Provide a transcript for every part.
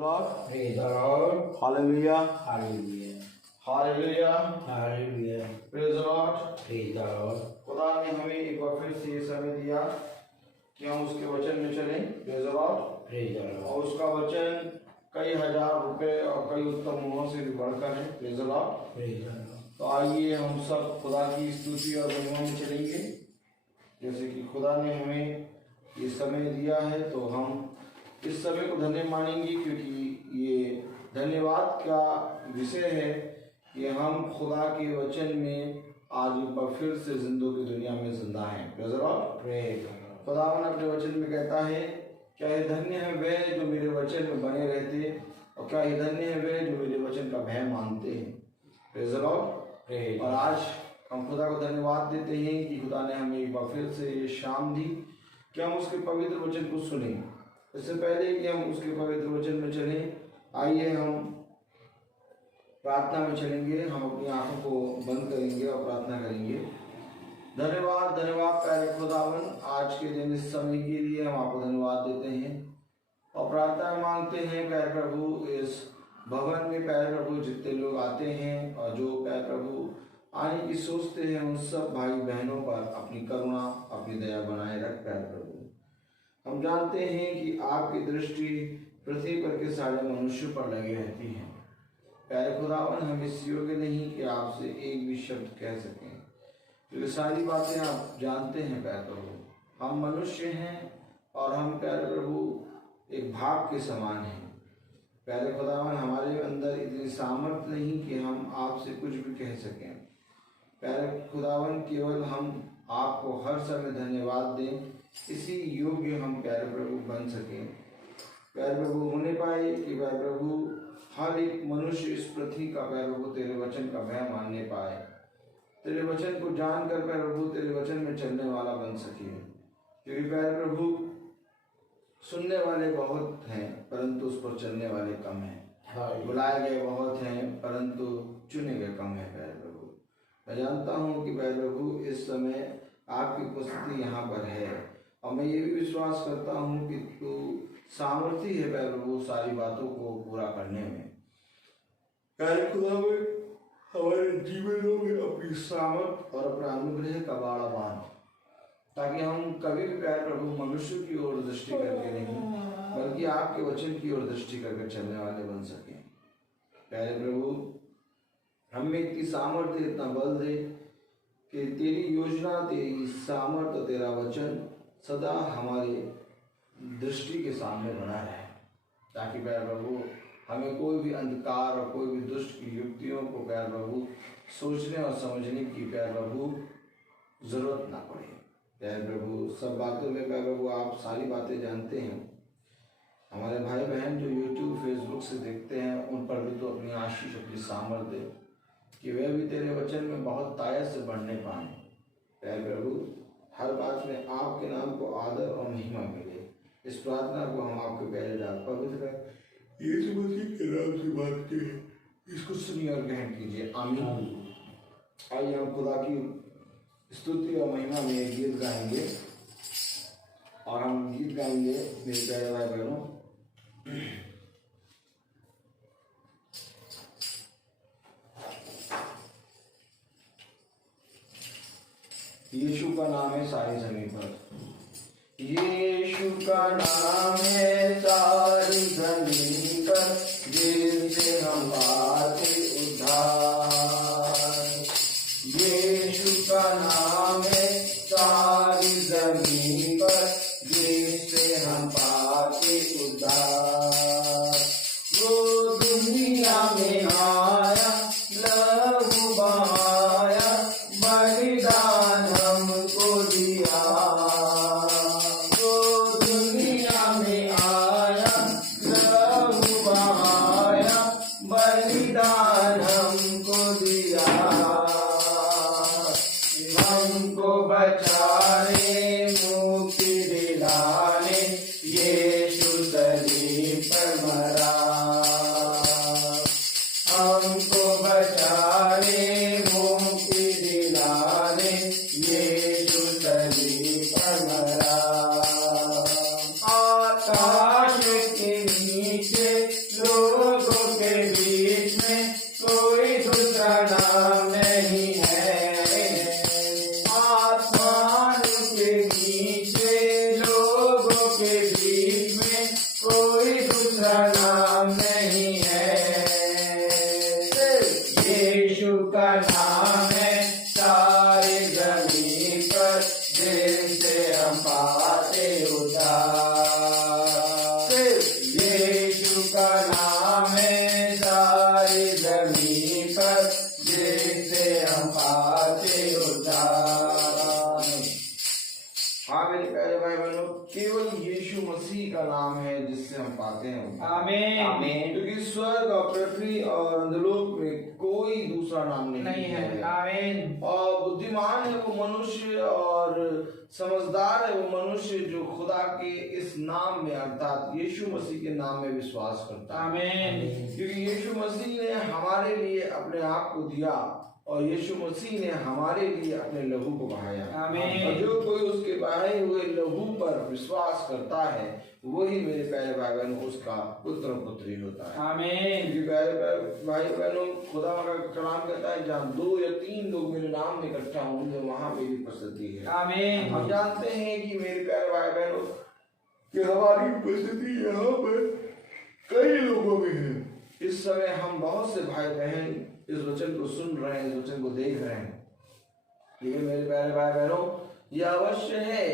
Lord. Praise the Lord. Hallelujah. Hallelujah. Hallelujah. Hallelujah. Praise the Lord. Praise the Lord. खुदा ने हमें एक बार फिर से ये समय दिया कि हम उसके वचन में चलें। Praise the Lord. Praise the Lord. और उसका वचन कई हजार रुपए और कई उत्तम मोहों से भी बढ़कर है। Praise the Lord. Praise the Lord. तो आइए हम सब खुदा की स्तुति और महिमा में चलेंगे। जैसे कि खुदा ने हमें ये समय दिया है तो हम इस समय को धन्य मानेंगे, क्योंकि ये धन्यवाद का विषय है कि हम खुदा के वचन में आज एक बार फिर से जिंदों की दुनिया में जिंदा हैं। Praise the Lord. Praise the Lord. खुदावन अपने वचन में कहता है, क्या ये धन्य है वे जो मेरे वचन में बने रहते, और क्या ये धन्य है वे जो मेरे वचन का भय मानते हैं। Praise the Lord. Praise. और आज हम खुदा को धन्यवाद देते हैं कि खुदा ने हमें एक बार फिर से ये शाम दी कि हम उसके पवित्र वचन को सुनें। इससे पहले कि हम उसके पवित्र वचन में चलें, आइए हम प्रार्थना में चलेंगे। हम अपनी आंखों को बंद करेंगे और प्रार्थना करेंगे। धन्यवाद धन्यवाद प्यारे खुदावन, आज के दिन इस समय के लिए हम आपको धन्यवाद देते हैं और प्रार्थना में मांगते हैं प्यारे प्रभु, इस भवन में प्यारे प्रभु जितने लोग आते हैं और जो प्यारे प्रभु आने की सोचते हैं, उन सब भाई बहनों पर अपनी करुणा अपनी दया बनाए रख प्यारे प्रभु। हम जानते हैं कि आपकी दृष्टि पृथ्वी पर के सारे मनुष्यों पर लगी रहती है। प्यारे खुदावन, हम इस योग्य नहीं कि आपसे एक भी शब्द कह सकें, क्योंकि सारी बातें आप जानते हैं प्यारे प्रभु। हम मनुष्य हैं और हम प्यारे प्रभु एक भाग के समान हैं। प्यारे खुदावन, हमारे अंदर इतनी सामर्थ्य नहीं कि हम आपसे कुछ भी कह सकें। प्यारे खुदावन, केवल हम आपको हर समय धन्यवाद दें, इसी योग्य हम प्यारे प्रभु बन सकें। प्यारे प्रभु होने पाए कि प्यारे प्रभु हर एक मनुष्य इस पृथ्वी का प्यारे प्रभु तेरे वचन का भय मानने पाए, तेरे वचन को जानकर प्यारे प्रभु तेरे वचन में चलने वाला बन सके। क्योंकि प्यारे प्रभु सुनने वाले बहुत हैं परंतु उस पर चलने वाले कम हैं। बुलाए गए बहुत हैं परंतु चुने गए कम हैं। प्यारे प्रभु, मैं जानता हूँ कि प्यारे प्रभु इस समय आपकी उपस्थिति यहाँ पर है और मैं ये भी विश्वास करता हूँ कि तू सामर्थी है प्यारे प्रभु सारी बातों को पूरा करने में। प्यारे खुदा में हमारे जीवनों में अपनी सामर्थ और अपना अनुग्रह का बाड़ा बांध, ताकि हम कभी भी प्यारे प्रभु मनुष्य की ओर दृष्टि करके नहीं बल्कि आपके वचन की ओर दृष्टि करके चलने वाले बन सकें। प्यारे प्रभु, हमें इतनी सामर्थ्य इतना बल दे कि तेरी योजना तेरी सामर्थ और तेरा वचन सदा हमारे दृष्टि के सामने बना रहे, ताकि प्यारे प्रभु हमें कोई भी अंधकार और कोई भी दुष्ट की युक्तियों को प्यारे प्रभु सोचने और समझने की प्यारे प्रभु जरूरत ना पड़े। प्यारे प्रभु, सब बातों में प्यारे प्रभु आप सारी बातें जानते हैं। हमारे भाई बहन जो यूट्यूब फेसबुक से देखते हैं, उन पर भी तो अपनी आशीष अपनी सामर्थ्य दे कि वे भी तेरे वचन में बहुत ताकत से बढ़ने पाए। प्यारे प्रभु, हर बात में आपके नाम को आदर और महिमा मिले। इस प्रार्थना को हम आपके प्यारे दास पवित्र यीशु मसीह के नाम से मांगते हैं, इसको सुनिए और ग्रहण कीजिए। आमीन। आइए हम खुदा की स्तुति और महिमा में एक गीत गाएंगे और हम गीत गाएंगे मेरे प्यारे भाई बहनों। यीशु का नाम है सारी जमीन पर, यीशु का नाम है सारी जमीन पर, जिससे हम पाते उद्धार। यीशु का नाम है सारी जमीन पर, जिससे हम पाते उद्धार। वो दुनिया में आया, लहू बहाया, बलिदान हमको दिया। वो दुनिया में आया, लहू बहाया, बलिदान हमको दिया। हमको बचाने मुक्ति दिलाने यीशु सलीब पर मरा। हमको बचाने मुक्ति दिलाने यीशु सलीब पर मरा। आकाश के नीचे लोगों के बीच में कोई दूसरा नाम नहीं है। आसमान के नीचे लोगों के बीच में कोई दूसरा नाम नहीं है। यीशु का नाम है सारी जमीन पर, जिससे हम पाते उद्धार। यीशु का नाम है सारी जमीन पर, जिससे हम पाते उद्धार। हाँ मेरे प्यारे भाई बहनों, केवल यीशु मसीह का नाम है जिससे हम पाते हैं। आमीन। क्योंकि स्वर्ग और पृथ्वी और अंधलोक में कोई दूसरा नाम नहीं है। आमीन। और बुद्धिमान है वो मनुष्य और समझदार है वो मनुष्य जो खुदा के इस नाम में अर्थात यीशु मसीह के नाम में विश्वास करता है। आमीन। क्योंकि यीशु मसीह ने हमारे लिए अपने आप को दिया और यीशु मसीह ने हमारे लिए अपने लहू को बहाया। आमीन। और जो कोई उसके बहाए हुए लहू पर विश्वास करता है वही मेरे प्यारे भाई बहनों उसका पुत्र पुत्री होता है। आमीन। क्योंकि प्यारे भाई बहनों खुदा का कलाम कहता है जहाँ 2 या 3 लोग मेरे नाम में इकट्ठा होंगे वहां मेरी उपस्थिति है। आमीन। हम जानते हैं कि मेरे प्यारे भाई बहनों कि हमारी उपस्थिति यहाँ पर कई लोगों में है। इस समय हम बहुत से भाई बहन इस वचन को सुन रहे हैं, इस वचन को देख रहे हैं। लेकिन मेरे प्यारे भाई बहनों यह अवश्य है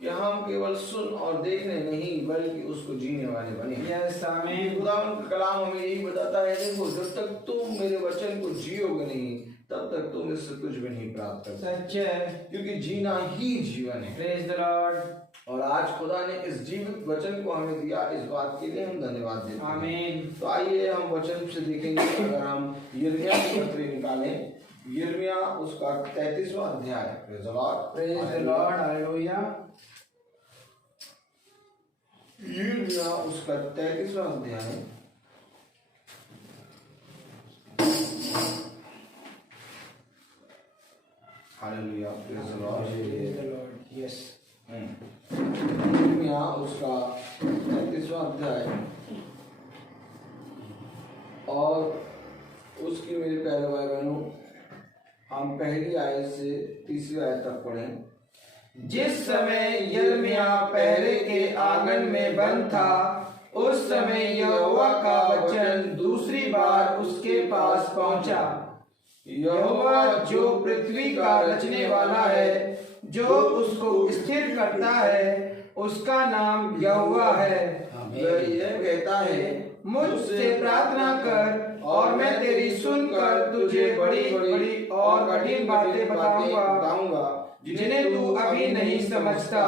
कि हम केवल सुन और देखने नहीं बल्कि उसको जीने वाले बने। यस आमीन। खुदावंद का कलाम हमें यही बताता है, देखो जब तक तुम मेरे वचन को जियोगे नहीं तब तक तुम इससे कुछ भी नहीं प्राप्त कर सकते। सच है। क्योंकि जीना ही जीवन है। Praise the Lord. और आज खुदा ने इस जीवित वचन को हमें दिया, इस बात के लिए हम धन्यवाद देते हैं। आमीन। तो आइए हम वचन से देखेंगे। अगर हम यिर्मयाह की पत्री निकालें, यिर्मयाह उसका 33वां अध्याय। Praise the Lord. Praise the Lord. Hallelujah. यिर्मयाह उसका 33वां अध्याय hallelujah. Praise the Lord. Praise the Lord. Yes. यिर्मयाह उसका 33वां अध्याय और उसकी मेरे प्यारे भाई बहनों हम पहली आयत से 3री आयत तक पढ़ें। जिस समय यिर्मयाह पहरे के आंगन में बंद था उस समय यहोवा का वचन दूसरी बार उसके पास पहुंचा। यहोवा जो पृथ्वी का रचने वाला है, जो उसको स्थिर करता है, उसका नाम यहोवा है। वह यह कहता है, मुझसे प्रार्थना कर और मैं तेरी सुनकर तुझे बड़ी बड़ी और कठिन बातें बताऊंगा जिन्हें तू अभी नहीं समझता।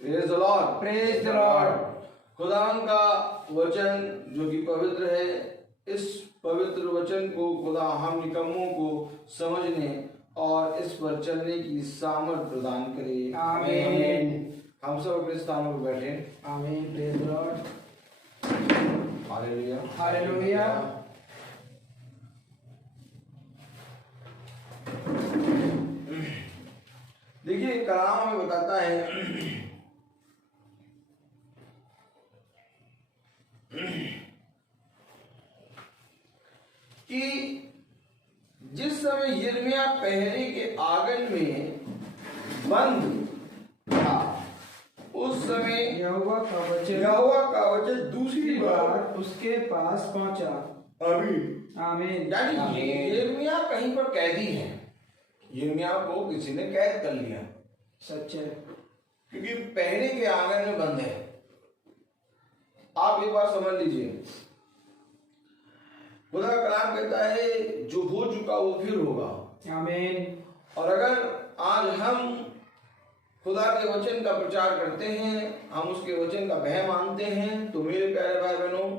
Praise the Lord. Praise the Lord. खुदावन का वचन जो कि पवित्र है, इस पवित्र वचन को खुदा हम निकम्मों को समझने और इस पर चलने की सामर्थ प्रदान करे। आमीन। हम सब अपने स्थानों पर बैठे। आमीन। Praise the Lord. Hallelujah. Hallelujah. देखिए कलाम हमें बताता है कि जिस समय यिर्मयाह पहरे के आंगन में बंद था उस समय यहोवा का वचन दूसरी बार उसके पास पहुंचा। अभी आमीन। यानी यिर्मयाह कहीं पर कैदी है। यिर्मयाह को किसी ने कैद कर लिया, सच है। क्योंकि पहरे के आंगन में बंद है। आप एक बात समझ लीजिए, खुदा का कलाम कहता है जो हो चुका वो फिर होगा। आमीन। और अगर आज हम खुदा के वचन का प्रचार करते हैं, हम उसके वचन का भय मानते हैं, तो मेरे प्यारे भाई बहनों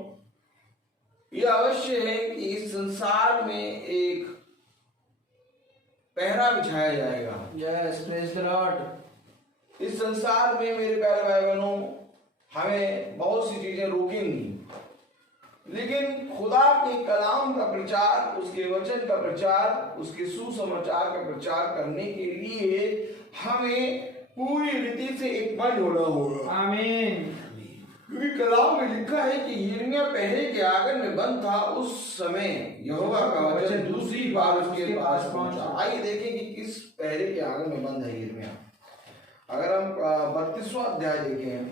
यह अवश्य है कि इस संसार में एक पहरा बिछाया जाएगा। यस। Praise the Lord. इस संसार में मेरे प्यारे भाई बहनों हमें बहुत सी चीजें रोकेंगी, लेकिन खुदा के कलाम का प्रचार, उसके वचन का प्रचार, उसके सुसमाचार का प्रचार करने के लिए हमें पूरी रीति से एक मन होना होगा। आमीन। क्योंकि कलाम में लिखा है कि यिर्मयाह पहरे के आंगन में बंद था, उस समय यहोवा का वचन दूसरी बार उसके पास पहुंचा। आइए देखें कि किस पहरे के आंगन में बंद है यिर्मयाह। अगर हम 32वां अध्याय देखें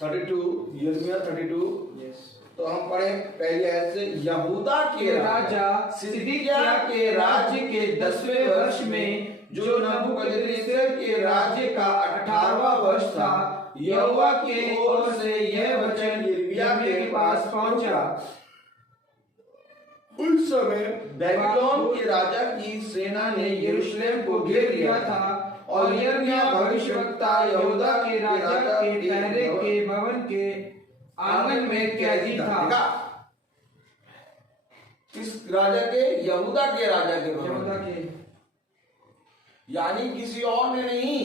32 यिर्मयाह 32 तो हम पढ़े पहले ऐसे, यहूदा के राजा सिदकिय्याह के राज्य के 10वें वर्ष में, जो नबूकदनेस्सर के राज्य का 18वां वर्ष था, यहोवा की ओर से यह वचन यिर्मयाह के पास पहुंचा। उस समय बेबीलोन के राजा की सेना ने यरूशलेम को घेर लिया था और यिर्मयाह भविष्यवक्ता यहूदा के राजा के पहरे के भवन के आंगन में कैदी था। किस राजा के? यहूदा के राजा के भवन के, यानी किसी और ने नहीं,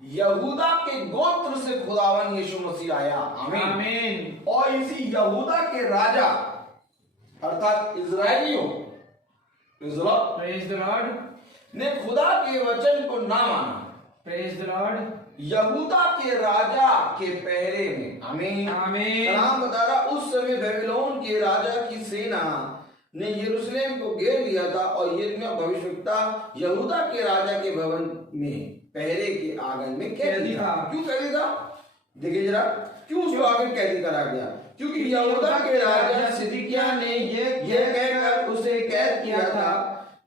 यहूदा के गोत्र से खुदावन यीशु मसीह आया। आमीन। और इसी यहूदा के राजा अर्थात इजराइलियों प्रेज द लॉर्ड ने खुदा के वचन को ना माना। Praise the Lord. यहूदा के राजा के पहरे में, आमीन आमीन, कलाम बता रहा, उस समय बेबीलोन के राजा की सेना ने यरूशलेम को घेर लिया था और यिर्मयाह भविष्यवक्ता यहूदा के राजा के भवन में पहरे के आंगन में कैदी था। क्यों कैदी था? देखिए जरा, क्यों उसको आंगन कैदी करा गया? क्योंकि यहूदा के राजा सिदकिय्याह ने यह कहकर उसे कैद किया था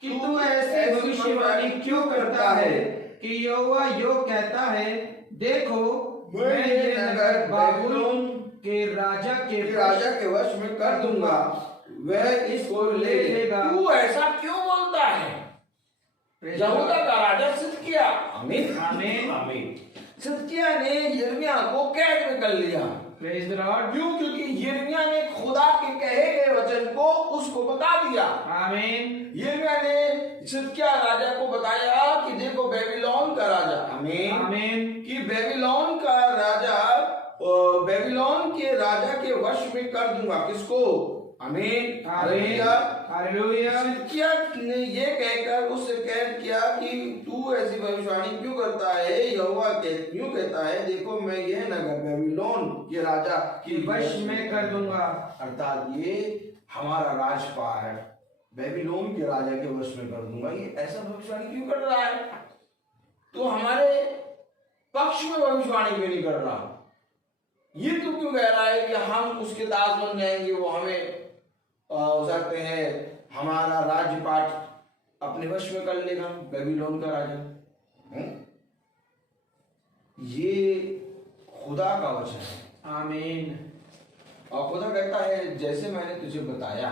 कि तू ऐसे भविष्यवाणी क्यों करता है कि यहोवा यो कहता है, देखो मैं ये नगर बाबुलोन के राजा के वश में कर दूंगा, वह इसको ले लेगा। तू ऐसा क्यों बोलता है? यहूदा का राजा सिदकिय्याह, आमीन आमीन आमीन, सिदकिय्याह ने यिर्मयाह को कैद में कर लिया। Praise the Lord. क्यों? क्योंकि यिर्मयाह ने खुदा के कहे गए वचन को उसको बता दिया। आमीन। यिर्मयाह ने सिदकिय्याह राजा को बताया कि देखो बेबीलोन का राजा, आमीन आमीन, कि बेबीलोन का राजा बेबीलोन के राजा के वश में कर दूंगा। किसको? आमीन हालेलुया। सिदकिय्याह ने ये कहकर उससे कैद किया कि तू ऐसी भविष्यवाणी क्यों करता है? यहोवा क्यों कहता है, देखो मैं यह नगर बेबीलोन के राजा के वश में कर दूंगा। अर्थात ये हमारा राजपाट है, बेबीलोन के राजा के वश में कर दूंगा। ये ऐसा भविष्यवाणी क्यों कर रहा है? तो हमारे पक्ष में भविष्यवाणी क्यों नहीं कर रहा? ये तो क्यों कह रहा है कि हम उसके दास बन जाएंगे, वो हमें हो सकते हैं हमारा राज्यपाट अपने वश में कर लेगा, बेबीलोन का राजा। ये खुदा का वचन है। आमीन। और खुदा कहता है जैसे मैंने तुझे बताया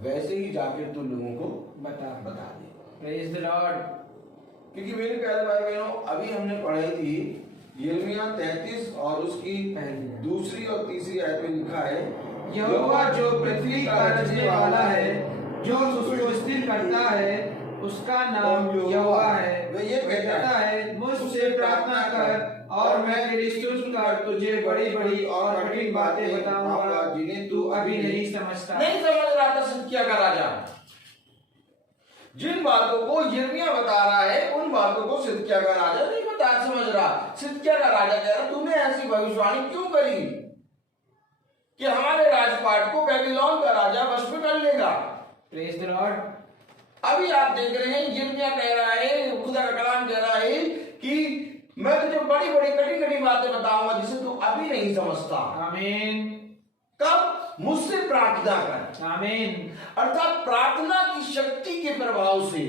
वैसे ही जाकर तू लोगों को बता दे। Praise the Lord. क्योंकि मेरे प्यारे भाई बहनों, अभी हमने पढ़ाई थी यिर्मयाह 33 और उसकी दूसरी और तीसरी आयत में लिखा है, यहोवा जो पृथ्वी का रचने वाला है, जो उसको स्थिर करता है, उसका नाम यहोवा है। वह ये कहता है, मुझसे प्रार्थना कर और मैं तेरी स्तुति कर तुझे बड़ी बड़ी और कठिन बातें बताऊंगा जिन्हें तू अभी नहीं समझता। नहीं समझ रहा था सिदकिय्याह का राजा। जिन बातों को यिर्मयाह बता रहा है उन बातों को सिदकिय्याह का राजा नहीं समझ रहा। सिदकिय्याह का राजा कह रहा, तूने ऐसी भविष्यवाणी क्यों करी कि हमारे राजपाट को बेबीलोन का राजा वश में कर लेगा? Praise the Lord. अभी आप देख रहे हैं यिर्मयाह कह रहा है, खुदा का कलाम कह रहा है कि मैं तुझे बड़ी बड़ी कठिन कठिन बातें बताऊंगा जिसे तू अभी नहीं समझता। आमीन। कब? मुझसे प्रार्थना कर। आमीन। अर्थात प्रार्थना की शक्ति के प्रभाव से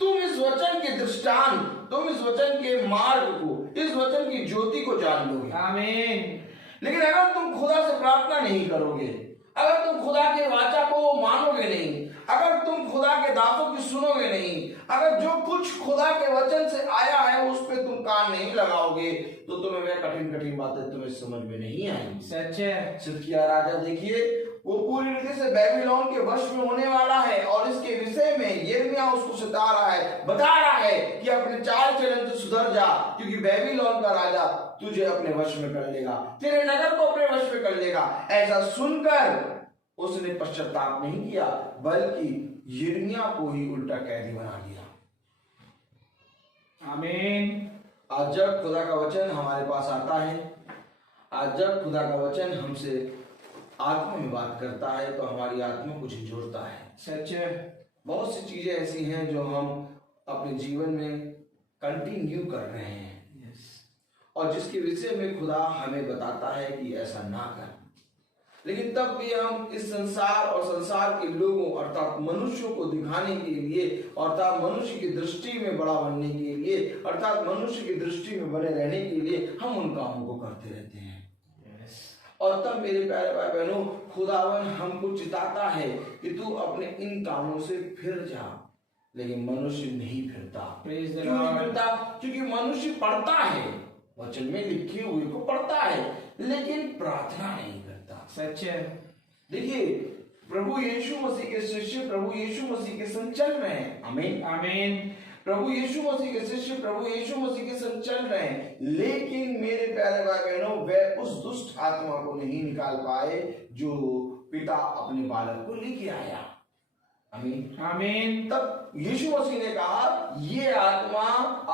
तुम इस वचन के दृष्टांत, तुम इस वचन के मार्ग को, इस वचन की ज्योति को जान लोगे। आमीन। लेकिन अगर तुम खुदा से प्रार्थना नहीं करोगे, अगर तुम खुदा के वाचा को मानोगे नहीं, अगर तुम खुदा के दासों की सुनोगे नहीं, अगर जो कुछ खुदा के वचन से आया है उस पे तुम कान नहीं लगाओगे, तो तुम्हें वह कठिन कठिन बातें तुम्हें समझ में नहीं आएंगी। सच है। सिदकिय्याह राजा देखिए, वो पूरी रीति से बेबीलोन के वश में होने वाला है और इसके विषय में यिर्मयाह उसको सता रहा है, बता रहा है कि अपने चाल चलन से सुधर जा, क्योंकि बेबीलोन का राजा तुझे अपने वश में कर लेगा, तेरे नगर को अपने वश में कर लेगा। ऐसा सुनकर उसने पश्चाताप नहीं किया, बल्कि यिर्मयाह को ही उल्टा कैदी बना दिया। आमीन। आज जब खुदा का वचन हमारे पास आता है, आज जब खुदा का वचन हमसे आत्मा में बात करता है तो हमारी आत्मा को झंझोड़ता है। सच है। बहुत सी चीजें ऐसी हैं जो हम अपने जीवन में कंटिन्यू कर रहे हैं और जिसके विषय में खुदा हमें बताता है कि ऐसा ना कर, लेकिन तब भी हम इस संसार और संसार के लोगों अर्थात मनुष्यों को दिखाने के लिए, अर्थात मनुष्य की दृष्टि में बड़ा बनने के लिए, अर्थात मनुष्य की दृष्टि में बने रहने के लिए हम उन कामों को करते रहते हैं। और तब मेरे प्यारे भाई बहनों, खुदावन हमको चिताता है कि तू अपने इन कामों से फिर जा, लेकिन मनुष्य नहीं फिरता। Praise the क्यों नहीं Lord। फिरता? क्योंकि मनुष्य पढ़ता है, वचन में लिखे हुए को पढ़ता है, लेकिन प्रार्थना नहीं करता। सच है। देखिए, प्रभु यीशु मसीह के शिष्य प्रभु यीशु मसीह के संग चल रहे हैं। आमीन आमीन। प्रभु यीशु मसीह के शिष्य प्रभु यीशु मसीह के संग चल रहे हैं, लेकिन मेरे प्यारे भाई बहनों, वे उस दुष्ट आत्मा को नहीं निकाल पाए जो पिता अपने बालक को लेके आया। आमीन आमीन। तब यीशु मसीह ने कहा ये आत्मा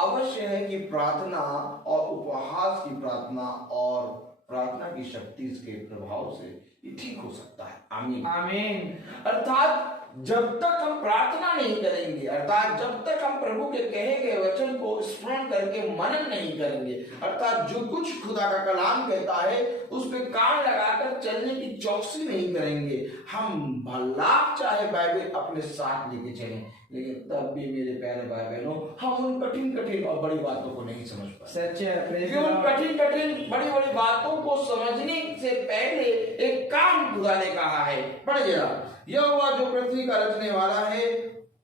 अवश्य है कि प्रार्थना और उपवास की प्रार्थना और प्रार्थना की शक्ति के प्रभाव से ये ठीक हो सकता है। आमीन आमीन। अर्थात जब तक हम प्रार्थना नहीं करेंगे, अर्थात जब तक हम प्रभु के कहे गए वचन को स्मरण करके मनन नहीं करेंगे, अर्थात जो कुछ खुदा का कलाम कहता है उस पे कान लगाकर चलने की चौकसी नहीं करेंगे, हम भला चाहे बाइबल अपने साथ लेके चलें, लेकिन तब भी मेरे प्यारे भाई बहनों, हम उन कठिन कठिन और बड़ी बातों को नहीं समझ पाते। सच है। क्योंकि उन कठिन कठिन बड़ी बड़ी बातों को समझने से पहले एक काम खुदा ने कहा है। पढ़ जरा, यहोवा जो पृथ्वी का रचने वाला है,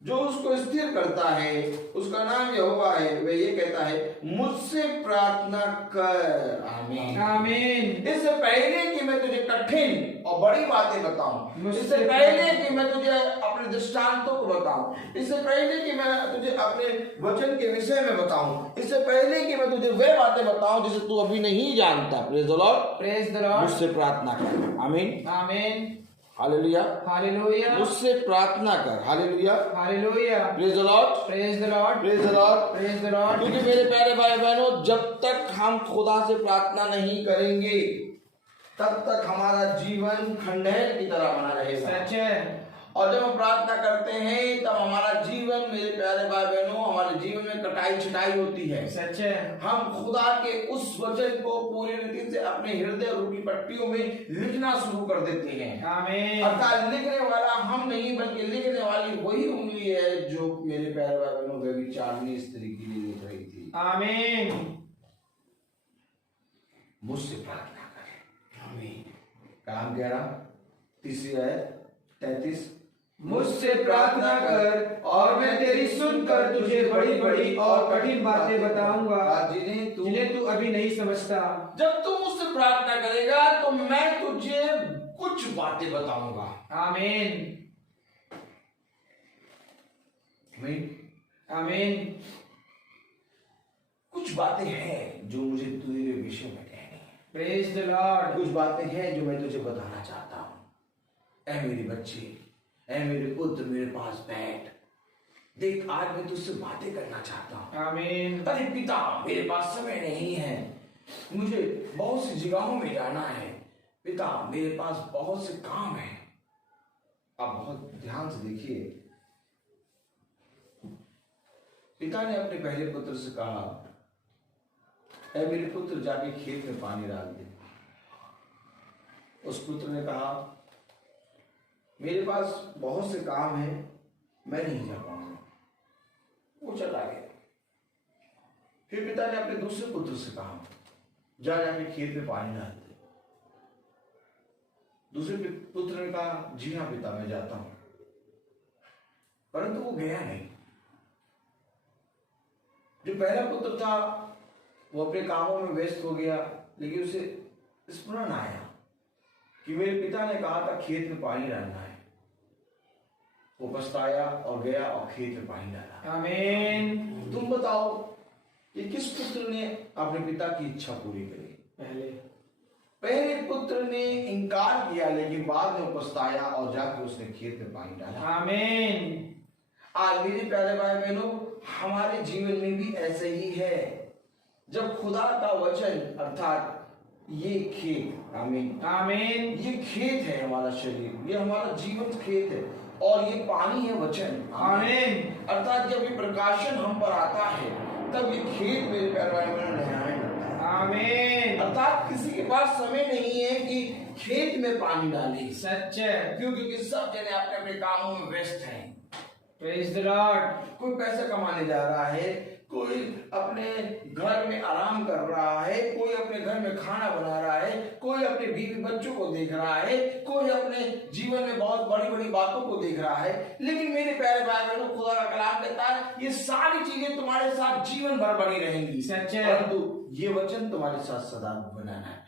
जो उसको स्थिर करता है, उसका नाम यहोवा है। वह ये कहता है मुझसे प्रार्थना कर। आमीन आमीन। इससे पहले कि मैं तुझे कठिन और बड़ी बातें बताऊं, मुझसे इससे पहले कि मैं तुझे अपने दृष्टांतों को बताऊं, इससे पहले कि मैं तुझे अपने वचन के विषय में बताऊं, इससे पहले कि मैं तुझे वे बातें बताऊं जिसे तू अभी नहीं जानता, praise the Lord, praise the Lord, मुझसे प्रार्थना कर। आमीन आमीन। हालेलुया, हालेलुया, मुझसे प्रार्थना कर। Hallelujah, hallelujah, praise the Lord, praise the Lord, praise the Lord, praise the Lord. क्योंकि मेरे प्यारे भाई बहनों, जब तक हम खुदा से प्रार्थना नहीं करेंगे तब तक हमारा जीवन खंडहर की तरह बना रहेगा। सच है। और जब हम प्रार्थना करते हैं तब हमारा जीवन, मेरे प्यारे भाई बहनों, हमारे जीवन में कटाई छटाई होती है। सच है। हम खुदा के उस वचन को पूरी रीति से अपने हृदय रूपी पट्टियों में लिखना शुरू कर देते हैं। आमीन। अर्थात लिखने वाला हम नहीं, बल्कि लिखने वाली वही उंगली है जो मेरे प्यारे भाई बहनों व्यभिचारिणी स्त्री के लिए लिख रही थी। आमीन। मुझसे प्रार्थना करें। आमीन। काम कह रहा, तीसरी आयत 33, मुझसे प्रार्थना कर और मैं तेरी सुनकर तुझे बड़ी बड़ी और कठिन बातें बताऊंगा जिन्हें तू अभी नहीं समझता। जब तू मुझसे प्रार्थना करेगा तो मैं तुझे कुछ बातें बताऊंगा। आमीन। आमीन। आमीन। कुछ बातें हैं जो मुझे तेरे विषय में कहनी है। Praise the Lord. कुछ बातें हैं जो मैं तुझे बताना चाहता हूँ। ऐ मेरे बच्चे, ऐ मेरे पुत्र, मेरे पास बैठ, देख आज मैं तुझसे बातें करना चाहता हूँ। आमीन। अरे पिता, मेरे पास समय नहीं है, मुझे बहुत सी जगहों में जाना है। पिता, मेरे पास बहुत से काम है। आप बहुत ध्यान से देखिए, पिता ने अपने पहले पुत्र से कहा, ऐ मेरे पुत्र जाके खेत में पानी डाल दे। उस पुत्र ने कहा मेरे पास बहुत से काम है, मैं नहीं जा पाऊंगा। वो चला गया। फिर पिता ने अपने दूसरे पुत्र से कहा जाके खेत में पानी डाल दे। दूसरे पुत्र ने कहा जी हाँ पिता, मैं जाता हूं। परंतु वो गया नहीं। जो पहला पुत्र था वो अपने कामों में व्यस्त हो गया, लेकिन उसे स्मरण आया कि मेरे पिता ने कहा था खेत में पानी डालना है। वो पछताया और गया और खेत में पानी डाला। आमीन। तुम बताओ कि किस पुत्र ने अपने पिता की इच्छा पूरी करी? पहले पुत्र ने इनकार किया, लेकिन बाद में पछताया और जाकर उसने खेत में पानी डाला। आमीन। आज मेरे प्यारे भाई बहनों, हमारे जीवन में भी ऐसे ही है। जब खुदा का वचन अर्थात ये खेत, आमीन आमीन, ये खेत है हमारा शरीर, ये हमारा जीवन खेत है और ये पानी है वचन, आमीन, अर्थात जब ये प्रकाशन हम पर आता है तब ये खेत मेरे पैरवाई में लहराने लगता है, आमीन, अर्थात किसी के पास समय नहीं है कि खेत में पानी डाले, सच है, क्योंकि सब जने अपने अपने कामों में व्यस्त हैं। प्रेज द लॉर्ड, कोई पैसा कमाने जा रहा है, कोई अपने घर में आराम कर रहा है, कोई अपने घर में खाना बना रहा है, कोई अपने बीवी बच्चों को देख रहा है, कोई अपने जीवन में बहुत बड़ी बड़ी बातों को देख रहा है। लेकिन मेरे प्यारे भाई बहनों, खुदा का कलाम कहता है ये सारी चीजें तुम्हारे साथ जीवन भर बनी रहेंगी, सच है, परंतु ये वचन तुम्हारे साथ सदा बनाना है।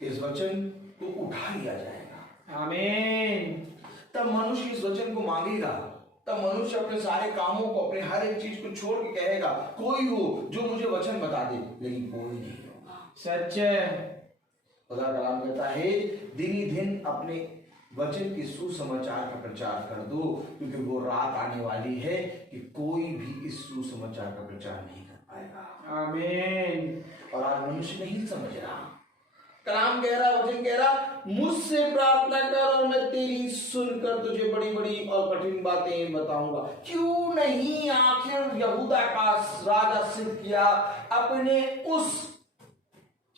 इस वचन को उठा लिया जाएगा, आमीन, तब मनुष्य इस वचन को मांगेगा, तब मनुष्य अपने सारे कामों को, अपने हर एक चीज को छोड़ के कहेगा कोई हो जो मुझे वचन बता दे, लेकिन कोई नहीं होगा। सच है, खुदा कलाम कहता है दिन ही दिन अपने वचन के सुसमाचार का प्रचार कर दो, क्योंकि वो रात आने वाली है कि कोई भी इस सुसमाचार का प्रचार नहीं कर पाएगा। आमीन, और आज मनुष्य नहीं समझ रहा। कलाम कह रहा, वचन कह रहा, मुझसे प्रार्थना कर और मैं तेरी सुनकर तुझे बड़ी बड़ी और कठिन बातें बताऊंगा। क्यों नहीं आखिर यहूदा का राजा सिदकिय्याह अपने उस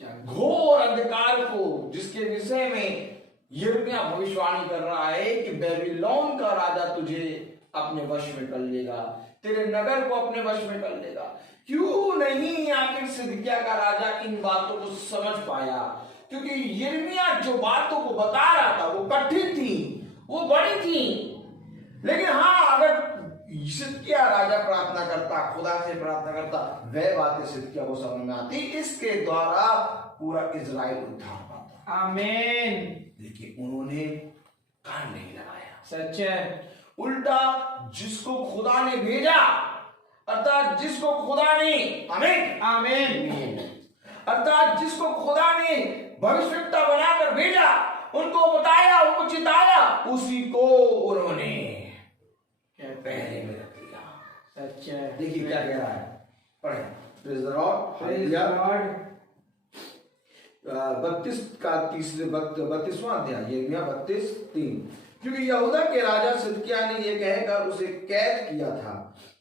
घोर अंधकार को, जिसके विषय में यिर्मयाह भविष्यवाणी कर रहा है कि बेबीलोन का राजा तुझे अपने वश में कर लेगा, तेरे नगर को अपने वश में कर लेगा, क्यों नहीं आखिर सिदकिय्याह का राजा इन बातों को समझ पाया? क्योंकि यिर्मयाह जो बातों को बता रहा था वो कठिन थी, वो बड़ी थी, लेकिन हाँ, अगर सिदकिय्याह राजा प्रार्थना करता, खुदा से प्रार्थना करता, वह बातें सिदकिय्याह को समझ में आती, इसके द्वारा पूरा इजराइल उद्धार पाता। आमीन, लेकिन उन्होंने कान नहीं लगाया। सच है, उल्टा जिसको खुदा ने भेजा, अर्थात जिसको खुदा ने, आमीन आमीन, अर्थात जिसको खुदा ने भविष्यवक्ता बनाकर भेजा, उनको बताया, उनको चिताया, उसी को उन्होंने पहले में रख दिया। सच है, देखिए क्या कह रहा है, पढ़े, praise the Lord, praise the Lord, 32वां अध्याय, यिर्मयाह 32:3। क्योंकि यहूदा के राजा सिदकिय्याह ने यह कहकर उसे कैद किया था,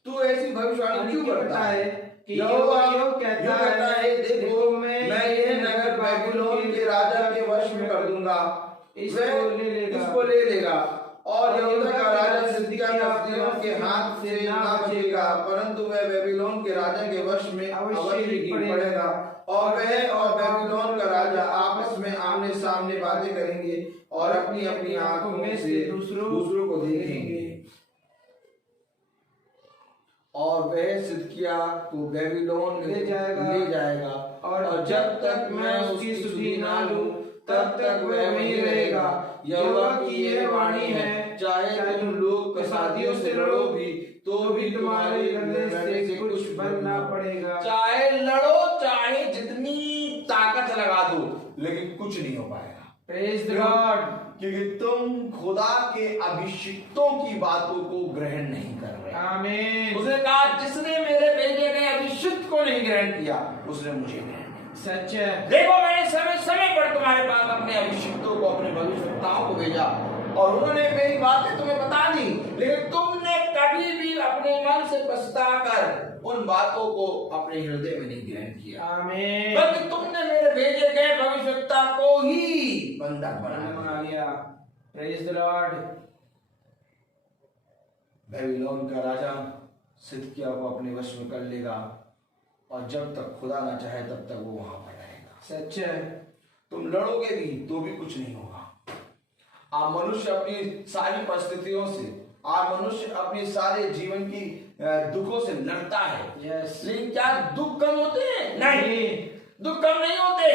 तू ऐसी भविष्यवाणी क्यों करता है? यहोवा यूं कहता है, देखो मैं यह नगर बेबीलोन के राजा के वश में कर दूंगा, इसको ले लेगा और यहूदा का राजा सिदकिय्याह कसदियों के हाथ से ना बचेगा, परंतु वह बेबीलोन के राजा के वश में अवश्य गिर पड़ेगा और वह और बेबीलोन का राजा आपस में आमने सामने बातें करेंगे और अपनी अपनी आंखों में से दूसरों को देखेंगे और वह सिदकिय्याह को बेबीलोन ले जाएगा और जब तक मैं उसकी सुधि ना लूं तब तक वह वहीं रहेगा। यहोवा की यह वाणी है, चाहे तुम लोग कसादियों से लड़ो भी तो भी तुम्हारे लड़ने से कुछ बनना पड़ेगा। चाहे लड़ो, चाहे जितनी ताकत लगा दो, लेकिन कुछ नहीं हो पाएगा। प्रेज द लॉर्ड, क्योंकि तुम खुदा के अभिषिक्तों की बातों को ग्रहण नहीं कर रहे। आमीन, उसने कहा जिसने मेरे भेजे गए अभिषिक्त को नहीं ग्रहण किया, उसने मुझे ग्रहण किया। सच है, देखो मैंने समय समय पर तुम्हारे पास अपने अभिषिक्तों को, अपने भविष्यवक्ताओं को भेजा और उन्होंने मेरी बातें तुम्हें बता दी, लेकिन तुमने कभी भी अपने मन से पछताकर उन बातों को अपने हृदय में नहीं ग्रहण किया। आमीन, बल्कि तुमने मेरे भेजे गए भविष्यवक्ता को ही बंधक बना लिया। प्रेज द लॉर्ड, बेबीलोन का राजा सिदकिय्याह को अपने वश में कर लेगा और जब तक खुदा ना चाहे तब तक वो वहां पर रहेगा। सच है, तुम लड़ोगे भी तो भी कुछ नहीं होगा। आप मनुष्य अपनी सारी परिस्थितियों से, आप मनुष्य अपने सारे जीवन की दुखों से लड़ता है, लेकिन क्या दुख कम होते हैं? नहीं, दुख कम नहीं होते,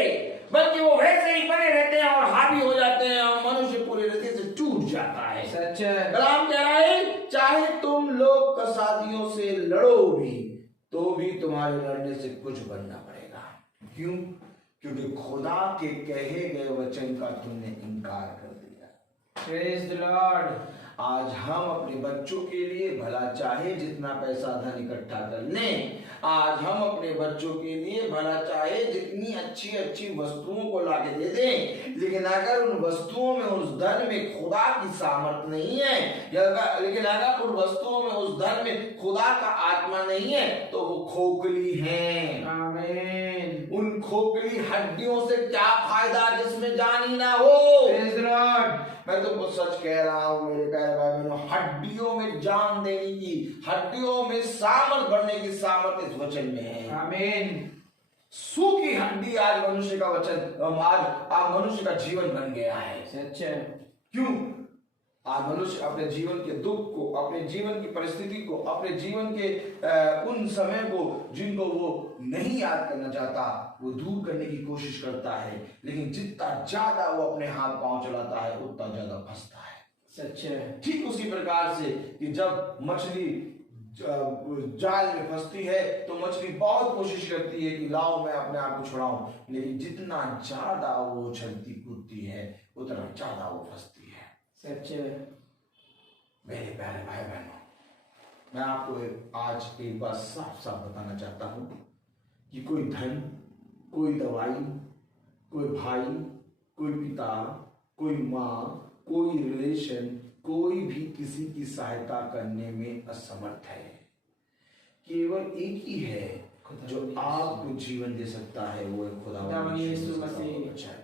बल्कि वो वैसे ही बने रहते हैं और हावी हो जाते हैं और मनुष्य पूरे रीति से टूट जाता है। सच है, कलाम कह रहा है चाहे तुम लोग कसादियों से लड़ो भी तो भी तुम्हारे लड़ने से कुछ बनना पड़ेगा। क्यों? क्योंकि खुदा के कहे गए वचन का तुमने इनकार कर दिया। Praise the Lord. आज हम अपने बच्चों के लिए भला चाहे जितना पैसा धन इकट्ठा कर लें, आज हम अपने बच्चों के लिए भला चाहे जितनी अच्छी अच्छी वस्तुओं को लाके दे दें, लेकिन अगर उन वस्तुओं में, उस धन में खुदा की सामर्थ नहीं है, लेकिन अगर उन वस्तुओं में, उस धन में खुदा का आत्मा नहीं है, तो वो खोखली हैं। आमीन। उन खोखली हड्डियों से क्या फायदा जिसमें जान ही ना हो। Praise the Lord. मैं तुमको सच कह रहा हूं मेरे प्यारे भाई बहनों, हड्डियों में जान देने की, हड्डियों में सामर्थ बढ़ने की सामर्थ इस वचन में है। आमीन। सूखी हड्डी आज मनुष्य का वचन, आज मनुष्य का जीवन बन गया है। सच है। क्यों? आज मनुष्य अपने जीवन के दुख को, अपने जीवन की परिस्थिति को, अपने जीवन के उन समय को जिनको वो नहीं याद करना चाहता, वो दूर करने की कोशिश करता है, लेकिन जितना ज्यादा वो अपने हाथ पांव चलाता है उतना ज्यादा फंसता है। सच है। ठीक उसी प्रकार से कि जब मछली जाल में फंसती है तो मछली बहुत कोशिश करती है कि लाओ मैं अपने आप को छुड़ाऊं, लेकिन जितना ज्यादा वो उछलती कूदती है उतना ज्यादा वो फंसती है। सच है। मेरे प्यारे भाई बहनों, मैं आपको आज एक बात साफ साफ बताना चाहता हूं कि कोई धन, कोई दवाई, कोई भाई, कोई पिता, कोई माँ, कोई रिलेशन, कोई भी किसी की सहायता करने में असमर्थ है। केवल एक ही है जो आपको जीवन दे सकता है, वो है खुदा यीशु मसीह।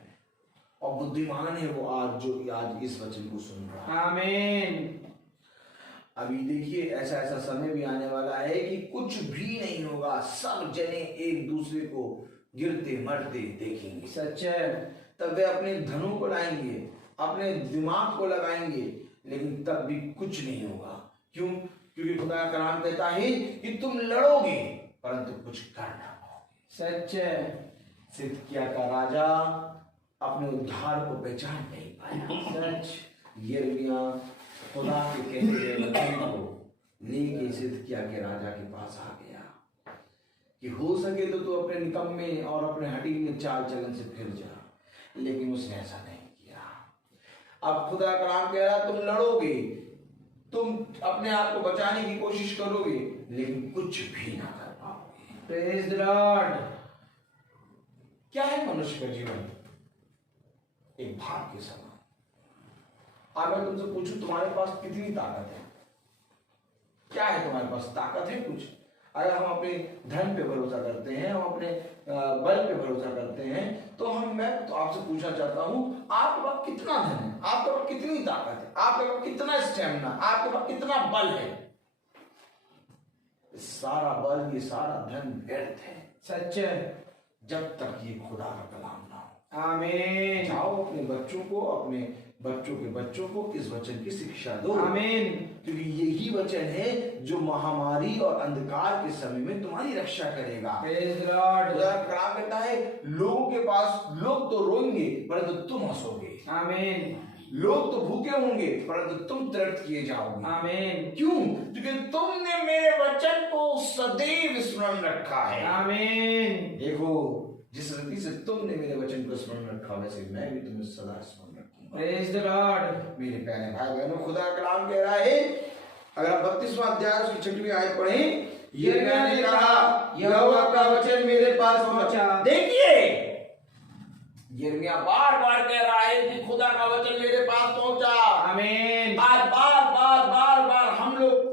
और बुद्धिमान है वो आज जो आज इस वचन को सुन रहा है। आमीन। अभी देखिए ऐसा ऐसा समय भी आने वाला है कि कुछ भी नहीं होगा, सब जने एक दूसरे को गिरते मरते देखेंगे। सच है। तब वे अपने धनों को लाएंगे, अपने दिमाग को लगाएंगे, लेकिन तब भी कुछ नहीं होगा। क्यों? क्योंकि खुदा का कलाम कहता है कि तुम लड़ोगे परंतु कुछ कर ना पाओगे। सच है। सिदकिय्याह का राजा अपने उद्धार को पहचान नहीं पाया। सच। यिर्मयाह खुदा के कहे गए वचन को लेके सिदकिय्याह के राजा के पास आ गया कि हो सके तो तू अपने निकम्मे और अपने हठीले चाल चलन से फिर जा, लेकिन उसने ऐसा नहीं किया। अब खुदा का कलाम कह रहा तुम लड़ोगे, तुम अपने आप को बचाने की कोशिश करोगे, लेकिन कुछ भी ना कर पाओगे। Praise the Lord. क्या है मनुष्य का जीवन? एक भाग के समान। अब मैं तुमसे पूछूं तुम्हारे पास कितनी ताकत है? क्या है तुम्हारे पास? ताकत है कुछ? अगर हम अपने धन पे भरोसा करते हैं, हम अपने बल पे भरोसा करते हैं, तो मैं तो आपसे पूछना चाहता हूं, आपके पास कितना धन है? आपके पास कितनी ताकत है? आपके पास कितना स्टेमिना? आपके पास कितना बल है? सारा बल, ये सारा धन व्यर्थ है। सच है। जब तक ये खुदा का कलाम ना हो। आमीन। जाओ अपने बच्चों को, अपने बच्चों के बच्चों को इस वचन की शिक्षा दो। आमीन। क्योंकि यही वचन है जो महामारी और अंधकार के समय में तुम्हारी रक्षा करेगा। Praise the Lord. खुदा का कलाम कहता है लोगों के पास लोग तो रोएंगे परंतु तुम हंसोगे। आमीन। लोग तो भूखे होंगे परंतु तुम तृप्त किए जाओगे। आमीन। क्यों? क्योंकि तुमने मेरे वचन को सदैव स्मरण रखा है। आमीन। देखो जिस रीति से तुमने मेरे वचन को स्मरण रखा, वैसे मैं भी तुम्हें सदा स्मरण रखूंगा। Praise the Lord. मेरे प्यारे भाई बहनों, खुदा का कलाम कह रहा है, अगर आप 32वां अध्याय उसकी 6वीं आयत पढ़ें, यिर्मयाह ने कहा यहोवा का वचन मेरे पास पहुंचा। देखिए यिर्मयाह बार बार कह रहा है कि खुदा का वचन मेरे पास पहुंचा। आमीन। आज बार बार हम लोग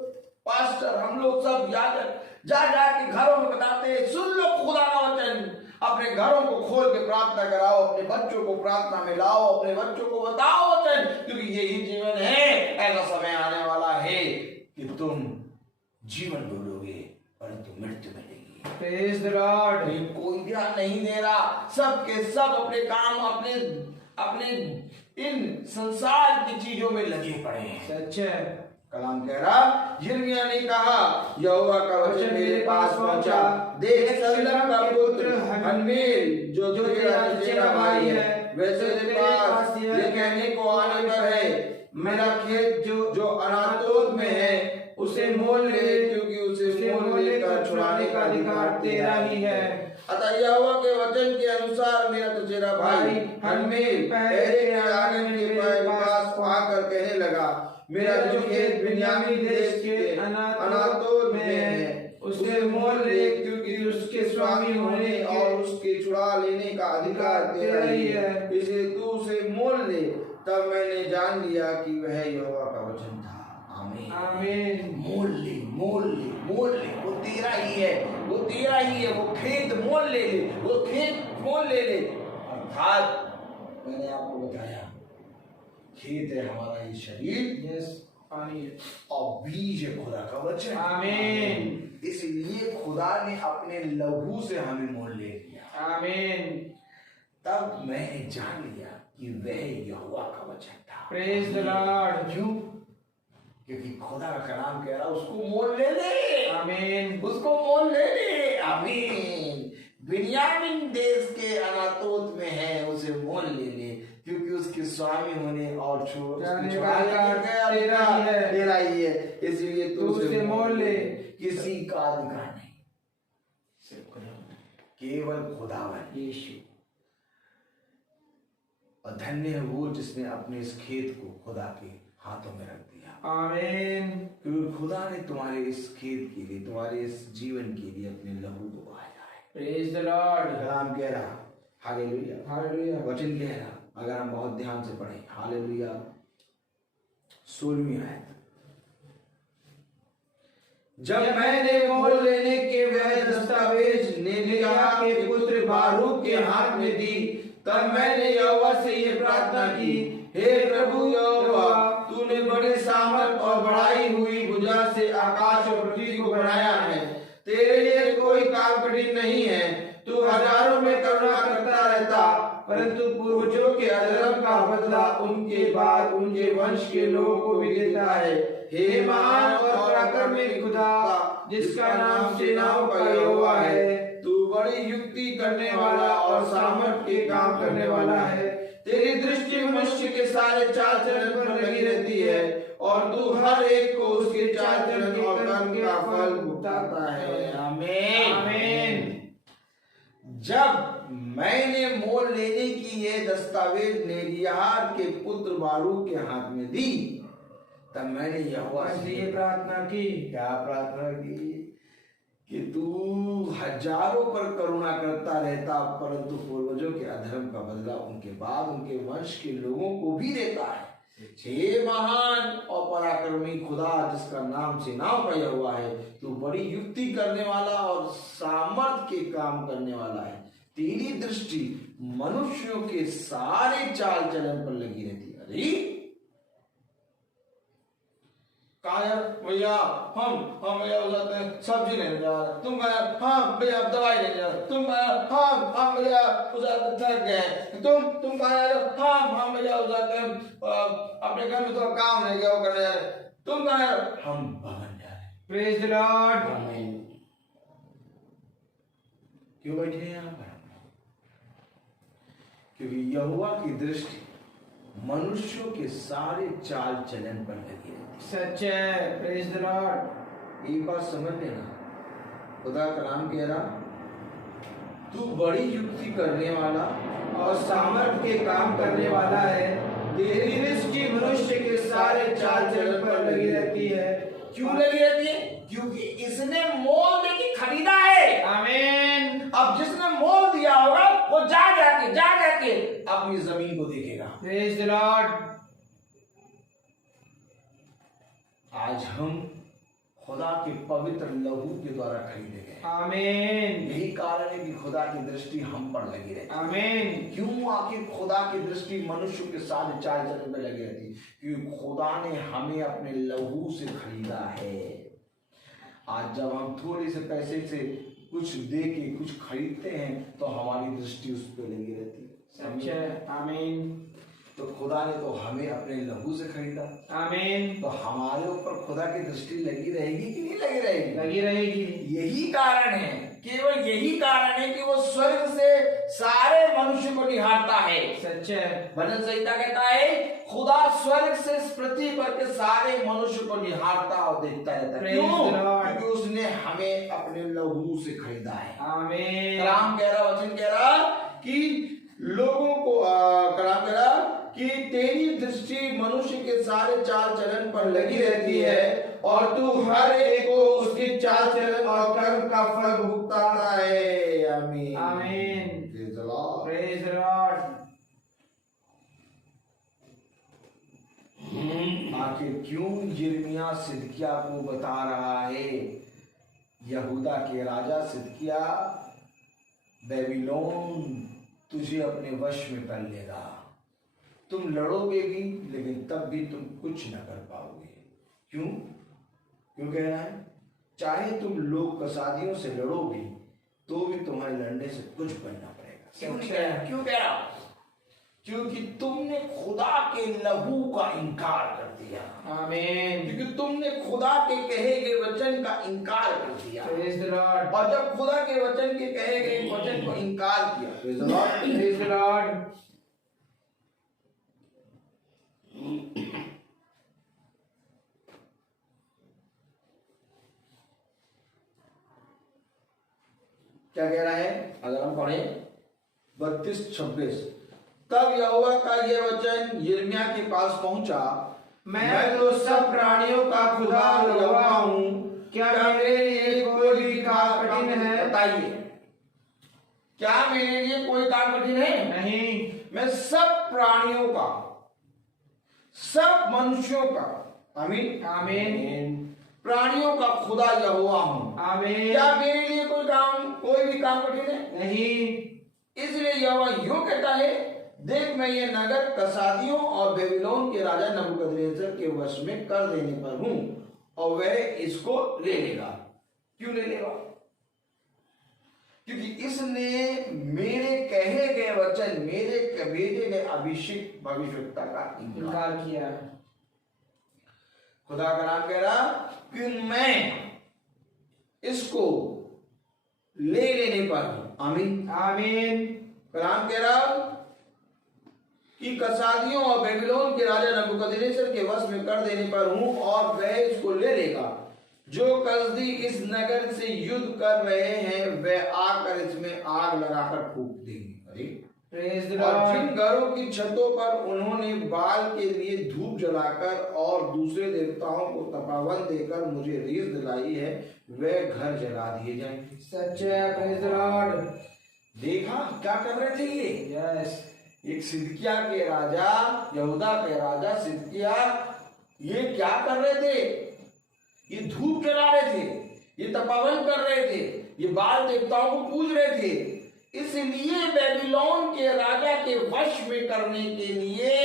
पास्टर, हम लोग सब जा के घरों में बताते हैं, सुन लो खुदा का वचन। अपने घरों को खोल के प्रार्थना कराओ, अपने बच्चों को प्रार्थना में लाओ, अपने बच्चों को बताओ वचन, क्योंकि यही जीवन है। ऐसा समय आने वाला है कि तुम जीवन ढूंढोगे परंतु मृत्यु मिलेगी। Praise the Lord. कोई ध्यान नहीं दे रहा, सब के सब अपने काम, अपने इन संसार की चीजों में लगे पड़े हैं। सच है। कलाम कह रहा, यिर्मयाह ने कहा यहोवा का वचन मेरे पास पहुंचा, देख शलम का पुत्र हनमेल जो तेरा चचेरा भाई है, वैसे तेरे पास ये कहने को आने पर है, मेरा खेत जो अनातोत में है उसे मोल ले, क्योंकि उसे मोल लेकर छुड़ाने का अधिकार तेरा ही है। अतः यहोवा के वचन के अनुसार मेरा चचेरा भाई हनमेल पहरे के आंगन के पास आकर कहने लगा, मेरा जो खेत बिन्यामीन देश के अनातोत में है उसके मोल ले, क्योंकि उसके स्वामी होने और उसके छुड़ा लेने का अधिकार तेरा ही है, इसलिए तू उसे मोल ले। तब मैंने जान लिया कि वह यहोवा का वचन था। आमीन आमीन। मोल ले, मोल ले, मोल ले, वो तेरा ही है, वो तेरा ही है, वो खेत मोल ले ले, वो खेत मोल ले ले। अर्थात मैंने आपको बताया खेत है हमारा ये शरीर, यस, पानी है, और बीज है खुदा का वचन। आमीन। इसलिए खुदा ने अपने लहू से हमें मोल ले लिया। आमीन। तब मैंने जान लिया कि वह यहोवा का वचन था। Praise the Lord. क्यों? क्योंकि खुदा का कलाम कह रहा उसको मोल ले ले। आमीन। उसको मोल ले ले। आमीन। बिन्यामीन देश के अनातोत में है, उसे मोल ले ले, क्योंकि उसके स्वामी होने और तेरा ही है, इसलिए तू उसे मोल ले। किसी का अधिकार नहीं, सिर्फ केवल खुदावन यीशु। और धन्य है वो जिसने अपने इस खेत को खुदा के हाथों में रख दिया। आमीन। क्योंकि खुदा ने तुम्हारे इस खेत के लिए, तुम्हारे इस जीवन के लिए अपने लहू को बहाया है। Praise the Lord. कलाम कह रहा, हालेलुया, हालेलुया। वचन कह रहा, अगर हम बहुत ध्यान से पढ़ें, हालेलुया, 16वीं आयत, जब मैंने मोल लेने के वह दस्तावेज नेरिय्याह के पुत्र बारूक के हाथ में दी, तब मैंने यहोवा से ये प्रार्थना की, हे प्रभु यहोवा, तूने बड़े सामर्थ और बढ़ाई हुई भुजा से आकाश और पृथ्वी को बनाया है। तेरे लिए कोई काम कठिन नहीं है। तू हजारों में करुणा करता रहता, परंतु पूर्वजों के अधर्म का बदला उनके बाद उनके वंश के लोगों को भी देता है। हे महान और पराक्रमी खुदा, जिसका नाम सेनाओं का यहोवा है, तू बड़ी युक्ति करने वाला और सामर्थ के काम करने वाला है। तेरी दृष्टि मनुष्य के सारे चाल चलन पर लगी रहती है, और तू हर एक को उसके चाल चलन और कर्म का फल भुगताता है। आमीन। आमीन। जब मैंने मोल लेने की ये दस्तावेज नेरिय्याह के पुत्र बारूक के हाथ में दी, तब मैंने यहोवा से ये प्रार्थना की। क्या प्रार्थना की? कि तू हजारों पर करुणा करता रहता, परंतु पूर्वजों के अधर्म का बदला उनके बाद उनके वंश के लोगों को भी देता है। हे महान और पराक्रमी खुदा, जिसका नाम सेनाओं का यहोवा है, तू बड़ी युक्ति करने वाला और सामर्थ के काम करने वाला है। तेरी दृष्टि मनुष्यों के सारे चाल चलन पर लगी रहती है। अरे भैया हम भैया हो जाते हैं, सब्जी लेने जा रहे, तुम हाँ भैया दवाई लेने जा रहे, तुम हाँ भैया हो जाते थक गए, तुम कहाँ जा रहे हो? हाँ भैया हो जाते हैं अपने घर में तो काम नहीं गया वो करने जा रहे, तुम कहाँ जा रहे हो? हम भवन जा रहे। Praise the Lord. आमीन। क्यों बैठे हैं यहाँ पर? क्योंकि यहोवा की दृष्टि मनुष्यों के सारे चाल चलन पर लगी रहती है। सच है। Praise the Lord. एक बात समझ लेना, खुदा का नाम कह रहा, तू बड़ी युक्ति करने वाला और सामर्थ के काम करने वाला है। तेरी दृष्टि मनुष्य के सारे चाल चलन पर लगी रहती है। क्यों लगी रहती है? क्योंकि इसने मोल देके खरीदा है। आमीन। अब जिसने मोल दिया होगा वो जा जाके अपनी जमीन को देखेगा। Praise the Lord. आज हम खुदा के पवित्र लहू के द्वारा खरीदे गए। आमीन। यही कारण है कि खुदा की दृष्टि हम पर लगी रहती है। आमीन। क्यों आखिर खुदा की दृष्टि मनुष्य के साथ चाल चलन में लगी रहती है? क्योंकि खुदा ने हमें अपने लहू से खरीदा है। आज जब हम थोड़े से पैसे से कुछ दे के कुछ खरीदते हैं तो हमारी दृष्टि उस पर लगी रहती है। सच है। आमीन। तो खुदा ने तो हमें अपने लहू से खरीदा। आमीन। तो हमारे ऊपर खुदा की दृष्टि लगी रहेगी कि नहीं लगी रहेगी? लगी रहेगी। यही कारण है केवल यही कारण है कि वो स्वर्ग से सारे मनुष्य को निहारता है। सच है। भजन संहिता कहता है खुदा स्वर्ग से इस पृथ्वी पर के सारे मनुष्य को निहारता और देखता रहता है। क्यों? Praise the Lord. क्योंकि उसने हमें अपने लहू से खरीदा है। आमीन। कलाम कह रहा, वचन कह रहा कि लोगों को कलाम कह रहा कि तेरी दृष्टि मनुष्य के सारे चाल चलन पर लगी रहती है और तू हर एक को उसकी चाल चलन और कर्म का फल भुगताता है। आमीन आमीन। Praise the Lord. Praise the Lord. आखिर क्यों यिर्मयाह सिदकिय्याह को बता रहा है, यहूदा के राजा सिदकिय्याह, बेबीलोन तुझे अपने वश में कर लेगा। तुम लड़ोगे भी लेकिन तब भी तुम कुछ न कर पाओगे। क्यों क्यों कह रहा है? चाहे तुम लोग कसादियों से लड़ोगे तो भी तुम्हारे लड़ने से कुछ बनना पड़ेगा। क्यों कह रहा? क्योंकि तुमने खुदा के लहू का इनकार कर दिया। आमीन। क्योंकि तुमने खुदा के कहे गए वचन का इनकार कर दिया। Praise the Lord. और जब खुदा के वचन के कहे गए वचन को इनकार किया, praise the Lord, praise the Lord. क्या कह रहा है? अगर हम पढ़ें 32-26, तब यहोवा का यह वचन यिर्मयाह के पास पहुंचा, मैं तो सब प्राणियों का खुदा यहोवा हूँ, क्या मेरे लिए कोई भी काम कठिन है? बताइए, क्या मेरे लिए कोई काम कठिन है? नहीं। मैं सब प्राणियों का, सब मनुष्यों का, आमीन आमीन। प्राणियों का खुदा यहोवा हूँ। आमीन। क्या मेरे लिए कोई भी काम कठिन है? नहीं। इसलिए यहोवा यूं कहता है, देख मैं ये नगर कसादियों और बेबीलोन के राजा नबूकदनेस्सर के वश में कर देने पर हूं और वह इसको ले लेगा। क्यों ले लेगा? क्योंकि इसने मेरे कहे गए वचन, मेरे भेजे गए अभिषेक भविष्यवक्ता का इनकार किया। खुदा का नाम कह रहा कि मैं इसको ले लेने पर हूं। आमीन आमीन। कलाम कह रहा कि कसादियों और बेबीलोन के राजा नबूकदनेस्सर के वश में कर देने पर हूं और वह इसको ले लेगा। जो कसदी इस नगर से युद्ध कर रहे हैं वह आकर इसमें आग लगाकर फूंक देंगे। अरे प्रेज द और लॉर्ड। जिन घरों की छतों पर उन्होंने बाल के लिए धूप जलाकर और दूसरे देवताओं को तपावन देकर मुझे रीस दिलाई है, वे घर जला दिए जाएंगे। सच है। Praise the Lord. देखा क्या कर रहे थे ये? यस। एक सिदकिय्याह के राजा, यहूदा के राजा सिदकिय्याह, ये क्या कर रहे थे? ये धूप जला रहे थे, ये तपावन कर रहे थे, ये बाल देवताओं को पूज रहे थे। इसलिए बेबीलोन के राजा के वश में करने के लिए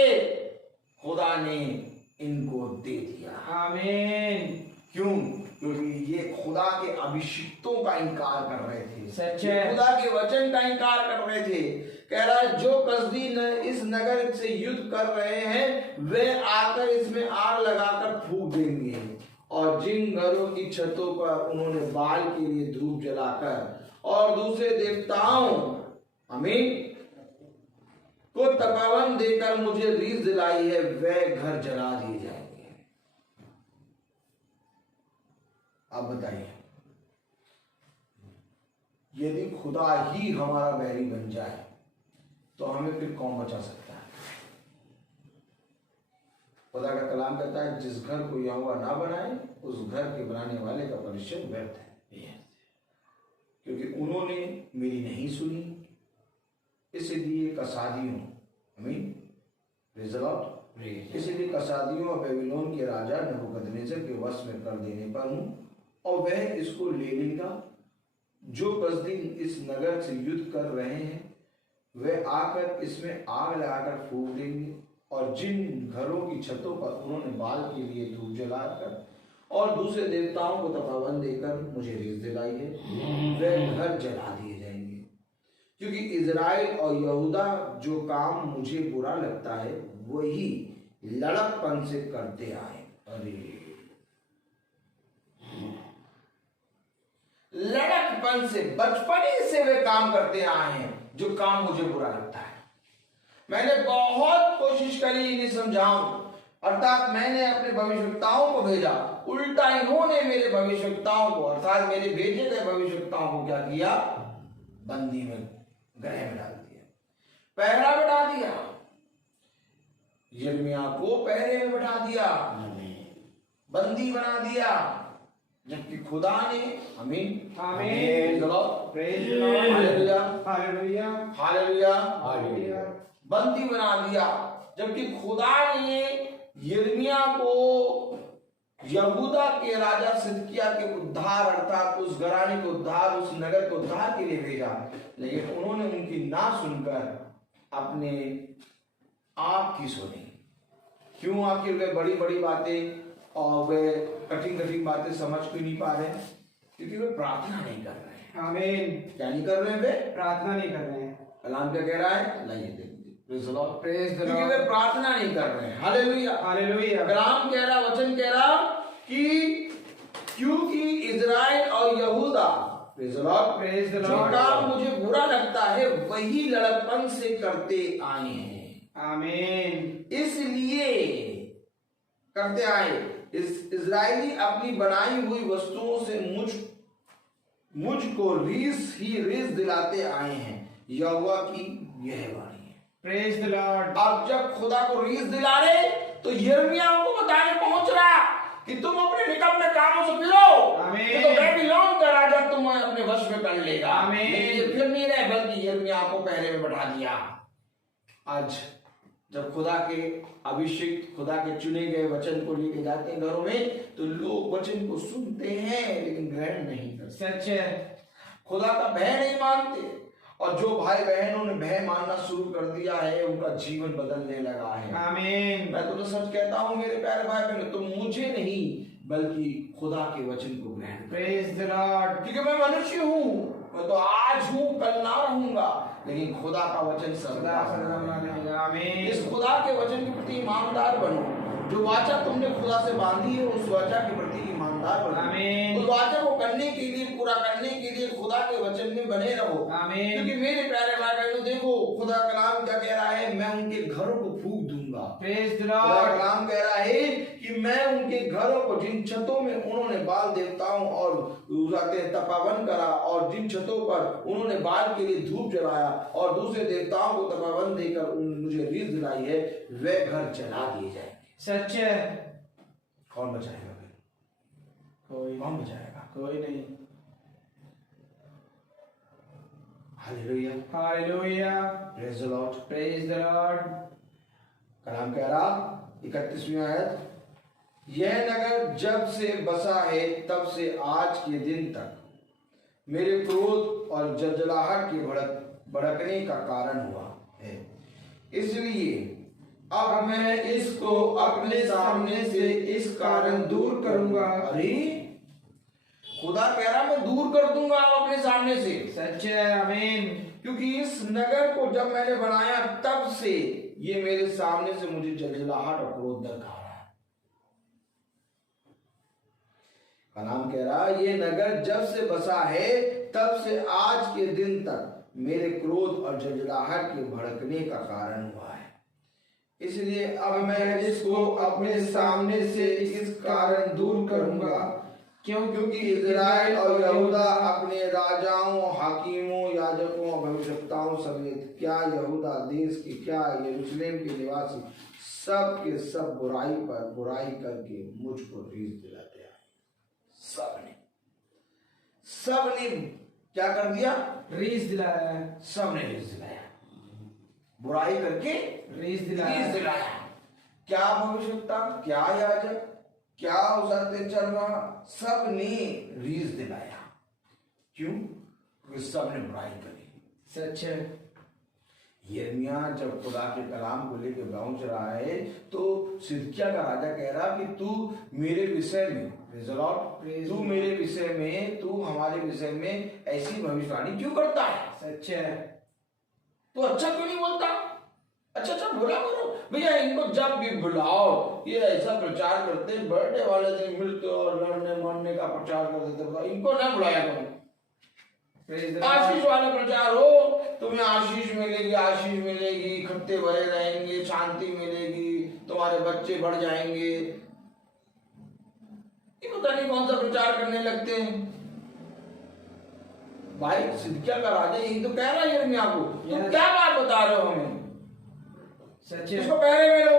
खुदा ने इनको दे दिया। आमीन। क्यों? क्योंकि ये खुदा के अभिषिक्तों का इनकार कर रहे थे। सच ये है। खुदा के वचन का इनकार कर रहे थे। कह रहा है जो कसदी इस नगर से युद्ध कर रहे हैं वे आकर इसमें आग लगाकर फूंक देंगे और जिन घरों की छतों पर उन्होंने बाल के लिए धूप जलाकर और दूसरे देवताओं आमीन को तपावन देकर मुझे रीस दिलाई है, वे घर जला दिए जाएंगे। अब बताइए, यदि खुदा ही हमारा बैरी बन जाए तो हमें फिर कौन बचा सकता है? खुदा का कलाम कहता है जिस घर को यहोवा ना बनाए उस घर के बनाने वाले का परिश्रम व्यर्थ है। क्योंकि उन्होंने मेरी नहीं सुनी, इसलिए कसादियों आमीन प्रेज़ द लॉर्ड, इसलिए कसादियों और बेबीलोन के राजा नबूकदनेस्सर के वश में कर देने पर हूं और वह इसको ले लेगा। जो कसदी इस नगर से युद्ध कर रहे हैं वे आकर इसमें आग लगाकर फूंक देंगे और जिन घरों की छतों पर उन्होंने बाल के लिए धूप जलाकर और दूसरे देवताओं को तपावन देकर मुझे रीस दिलाई है, वे घर जला दिए जाएंगे। क्योंकि इजराइल और यहूदा जो काम मुझे बुरा लगता है वही लड़कपन से करते आए। अरे लड़कपन से, बचपन ही से वे काम करते आए हैं जो काम मुझे बुरा लगता है। मैंने बहुत कोशिश करी इन्हें समझाऊं, अर्थात मैंने अपने भविष्यवक्ताओं को भेजा, उल्टा इन्होंने मेरे भविष्यवक्ताओं को अर्थात मेरे भेजे गए भविष्यवक्ताओं को क्या किया? बंदी में, गृह में डाल दिया, पहरा बैठा दिया। यिर्मयाह को पहरे में बैठा दिया, बंदी बना दिया, जबकि खुदा ने आमीन आमीन praise the Lord hallelujah hallelujah hallelujah hallelujah बंदी बना दिया, जबकि खुदा ने यिर्मयाह को यहूदा के राजा सिदकिय्याह के उद्धार अर्थात उस घराने को उद्धार, उस नगर को उद्धार के लिए भेजा, लेकिन उन्होंने उनकी ना सुनकर अपने आप की सुनी। क्यों? आखिर वे बड़ी बड़ी बातें और वे कठिन कठिन बातें समझ क्यों नहीं पा रहे? क्योंकि वे प्रार्थना नहीं कर रहे हैं। आमीन। क्या नहीं कर रहे हैं? वे प्रार्थना नहीं कर रहे हैं। कलाम क्या कह रहा है? लाइए देखिए, praise the Lord. Praise the क्योंकि वे लॉर्ड प्रार्थना नहीं कर रहे हैं। हालेलुया हालेलुया कलाम कह रहा, वचन कह रहा कि क्योंकि इजराइल और यहूदा, praise the Lord, praise the जो लॉर्ड काम मुझे बुरा लगता है वही लड़कपन से करते आए हैं। आमीन। इसलिए करते आए। इस इजरायली अपनी बनाई हुई वस्तुओं से मुझको रीस दिलाते आए हैं। यहोवा की यह वाणी है। Praise the Lord. अब जब खुदा को रीस दिला रहे तो यिर्मयाह को बताने पहुंच रहा कि तुम अपने निकम्मे कामों से फिरो, आमीन। तो बेबीलोन का राजा तुम्हें अपने वश में कर लेगा। आमीन। लेकिन ये फिर नहीं रहे, बल्कि यिर्मयाह को पहरे में बैठा दिया। आज जब खुदा के अभिषिक्त, खुदा के चुने गए वचन को लेके जाते हैं घरों में, तो लोग वचन को सुनते हैं लेकिन ग्रहण नहीं करते, सच है। खुदा का भय नहीं मानते। और जो भाई बहनों ने भय मानना शुरू कर दिया है, उनका जीवन बदलने लगा है। आमीन। मैं तो सच कहता हूं मेरे प्यारे भाई बहनों, तुम मुझे नहीं बल्कि खुदा के वचन को ग्रहण करो। Praise the Lord. क्योंकि मैं मनुष्य हूँ, मैं तो आज हूँ कल ना रहूंगा, लेकिन खुदा का वचन सदा रहेगा। आमीन। इस खुदा के वचन के प्रति ईमानदार बनो। जो वाचा तुमने खुदा से बांधी है, उस वाचा के प्रति ईमानदार बनो। आमीन। उस वाचा को करने के लिए, पूरा करने के लिए खुदा के वचन में बने रहो। आमीन। क्योंकि मेरे प्यारे भाई बहनों, देखो खुदा कलाम क्या कह रहा है? मैं उनके घरों को फूंक दूंगा। प्रेज द खुदा लॉर्ड। कलाम कह रहा है कि मैं उनके घरों को, जिन छतों में उन्होंने बाल देवताओं और तपावन करा, और जिन छतों पर उन्होंने बाल के लिए धूप जलाया और दूसरे देवताओं को तपावन देकर मुझे रीस दिलाई है, वे घर जला दिए जाएंगे। सच है। कौन बचाएगा? कौन बचाएगा? कोई नहीं। Hallelujah hallelujah praise the Lord. Praise the Lord. कलाम कह रहा 31वीं आयत, यह नगर जब से बसा है तब से आज के दिन तक मेरे क्रोध और जलजलाहट के भड़कने का कारण हुआ है। इसलिए अब मैं इसको अपने सामने से इस कारण दूर करूंगा। अरे खुदा कह रहा मैं दूर कर दूंगा अपने सामने से। सच है। आमीन। क्योंकि इस नगर को जब मैंने बनाया तब से ये मेरे सामने से मुझे जलजलाहट और क्रोध दिखा रहा है। कलाम कह रहा ये नगर जब से बसा है तब से आज के दिन तक मेरे क्रोध और जलजलाहट के भड़कने का कारण हुआ है। इसलिए अब मैं इसको अपने सामने से इस कारण दूर करूंगा, क्योंकि इजराइल और यहूदा अपने राजाओं, हाकिमों, याजकों और भविष्यवक्ताओं समेत, क्या यहूदा देश के, क्या यरूशलेम के निवासी, सब के सब बुराई पर बुराई करके मुझको रीस दिलाते हैं। सबने क्या कर दिया? रीस दिलाया। सबने रीस दिलाया, बुराई करके रीस दिलाया। क्या भविष्यवक्ता, क्या याजक, क्या उस चल रहा, सबने रीस दिलाया। क्यों? क्योंकि सबने बुराई करी। सच है। यिर्मयाह जब खुदा के कलाम को लेकर पहुंच रहा है तो सिदकिय्याह का राजा कह रहा कि तू मेरे विषय में, तू मेरे विषय में, तू हमारे विषय में ऐसी भविष्यवाणी क्यों करता है? सच है। तो अच्छा क्यों नहीं बोलता? अच्छा बुला करो भैया, इनको जब भी बुलाओ ये ऐसा प्रचार करते, बर्थडे वाले दिन मिलते और लड़ने मरने का प्रचार कर देते, इनको ना बुलाया करो। Praise the Ashish Lord. वाला प्रचार हो, तुम्हें आशीष मिलेगी, खत्ते भरे रहेंगे, शांति मिलेगी, तुम्हारे बच्चे बढ़ जाएंगे। ये पता नहीं कौन सा प्रचार करने लगते हैं। भाई सिदकिय्याह का राजा यही तो कह रहा है यिर्मयाह को, तुम Yes. क्या बात बता रहे हो हमें? सच है। इसको पहरे में लो,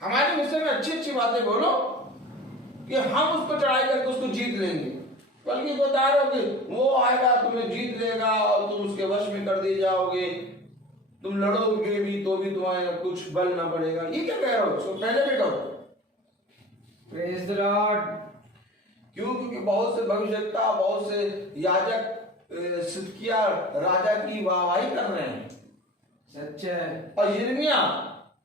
हमारे विषय में अच्छी अच्छी बातें बोलो कि हम उसको चढ़ाई करके उसको जीत लेंगे। बल्कि बता रहे हो कि वो आएगा तुम्हें जीत लेगा और तुम उसके वश में कर दिए जाओगे, तुम लड़ोगे भी तो भी तुम्हारे कुछ बल ना पड़ेगा। ये क्या कह रहे हो? उसको पहले भी कहो। Praise the Lord. क्यों? क्योंकि बहुत से भविष्यवक्ता, बहुत से याजक सिदकिय्याह राजा की वाहवाही कर रहे हैं सच है। और यिर्मयाह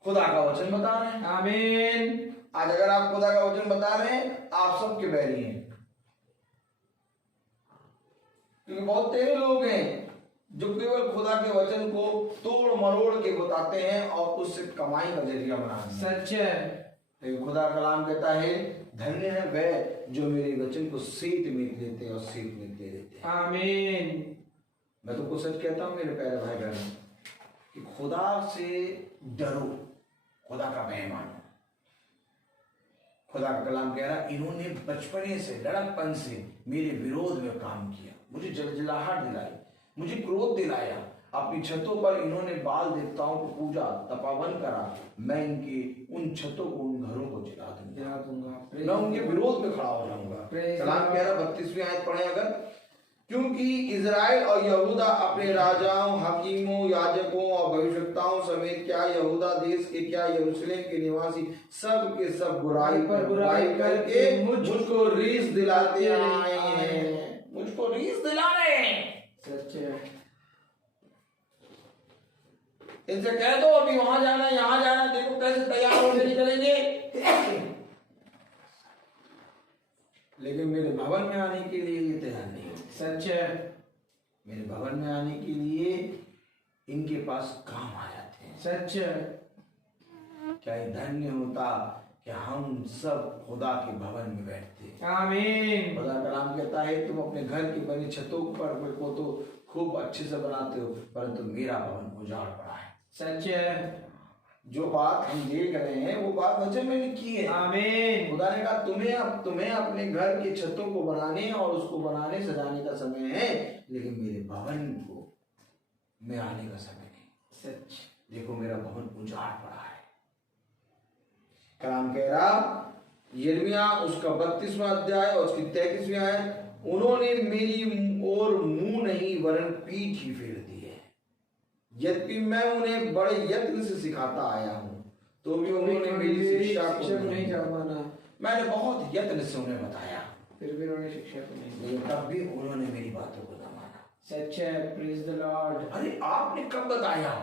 खुदा का वचन बता रहे हैं। आमीन। आज अगर आप खुदा का वचन बता रहे हैं, आप सबके बैरी हैं। क्योंकि बहुत तेरे लोग हैं जो केवल खुदा के वचन को तोड़ मरोड़ के बताते हैं और उससे कमाई का जरिया बनाते हैं। सच है। लेकिन खुदा का कलाम कहता है, धन्य है वह जो मेरे वचन को सीट में लेते और सीट में दे देते हैं। आमीन। मैं तुमको सच कहता हूं मेरे प्यारे भाई बहन कि खुदा से डरो, खुदा का भय मानो। खुदा का कलाम कह रहा है, इन्होंने बचपने से लड़कपन से मेरे विरोध में काम किया, मुझे जलजलाहट दिलाई, मुझे क्रोध दिलाया। अपनी छतों पर इन्होंने बाल देवताओं को पूजा, तपावन करा। मैं इनके उन छतों को, उन घरों को जला दूंगा, मैं उनके विरोध में खड़ा हो जाऊंगा। कलाम कह रहा 32वीं आयत पढ़े अगर, क्योंकि इजराइल और यहूदा अपने राजाओं, हकीमों, याजकों और भविष्यवक्ताओं समेत, क्या यहूदा देश के, क्या यरूशलेम के निवासी, सब के सब बुराई पर बुराई करके मुझको रीस दिलाते आए हैं। मुझको रीस दिला रहे हैं। सच है। इनसे कह दो अभी वहां जाना, यहाँ जाना, देखो कैसे तैयार होकर निकलेंगे। लेकिन मेरे भवन में आने के लिए ये तैयार नहीं होते। सच है। मेरे भवन में आने के लिए इनके पास काम आ जाते हैं। सच है। क्या ये धन्य होता कि हम सब खुदा के भवन में बैठते। आमीन। खुदा का कलाम कहता है, तुम अपने घर की बनी छतों पर को तो खूब अच्छे से बनाते हो, परंतु मेरा भवन उजाड़ पड़ा है। सच है। जो बात हम देख रहे हैं वो बात वचन में लिखी है। आमीन। खुदा ने कहा तुम्हें अपने घर की छतों को बनाने और उसको बनाने सजाने का समय है, लेकिन मेरे भवन को में आने का समय नहीं। सच। देखो मेरा भवन उजाड़ पड़ा है। कलाम कह रहा, यिर्मयाह उसका 32वां अध्याय और उसकी 33वीं आयत, उन्होंने मेरी ओर मुंह नहीं वरन पीठ ही फेर दी है। यद्यपि मैं उन्हें बड़े यत्न से सिखाता आया हूं, तो भी उन्होंने मेरी शिक्षा को नहीं माना। मैंने बहुत यत्न से उन्हें बताया, फिर भी उन्होंने शिक्षा को नहीं, लेकिन तब भी उन्होंने मेरी बातों को न माना। सच है। Praise the Lord. अरे आपने कब बताया?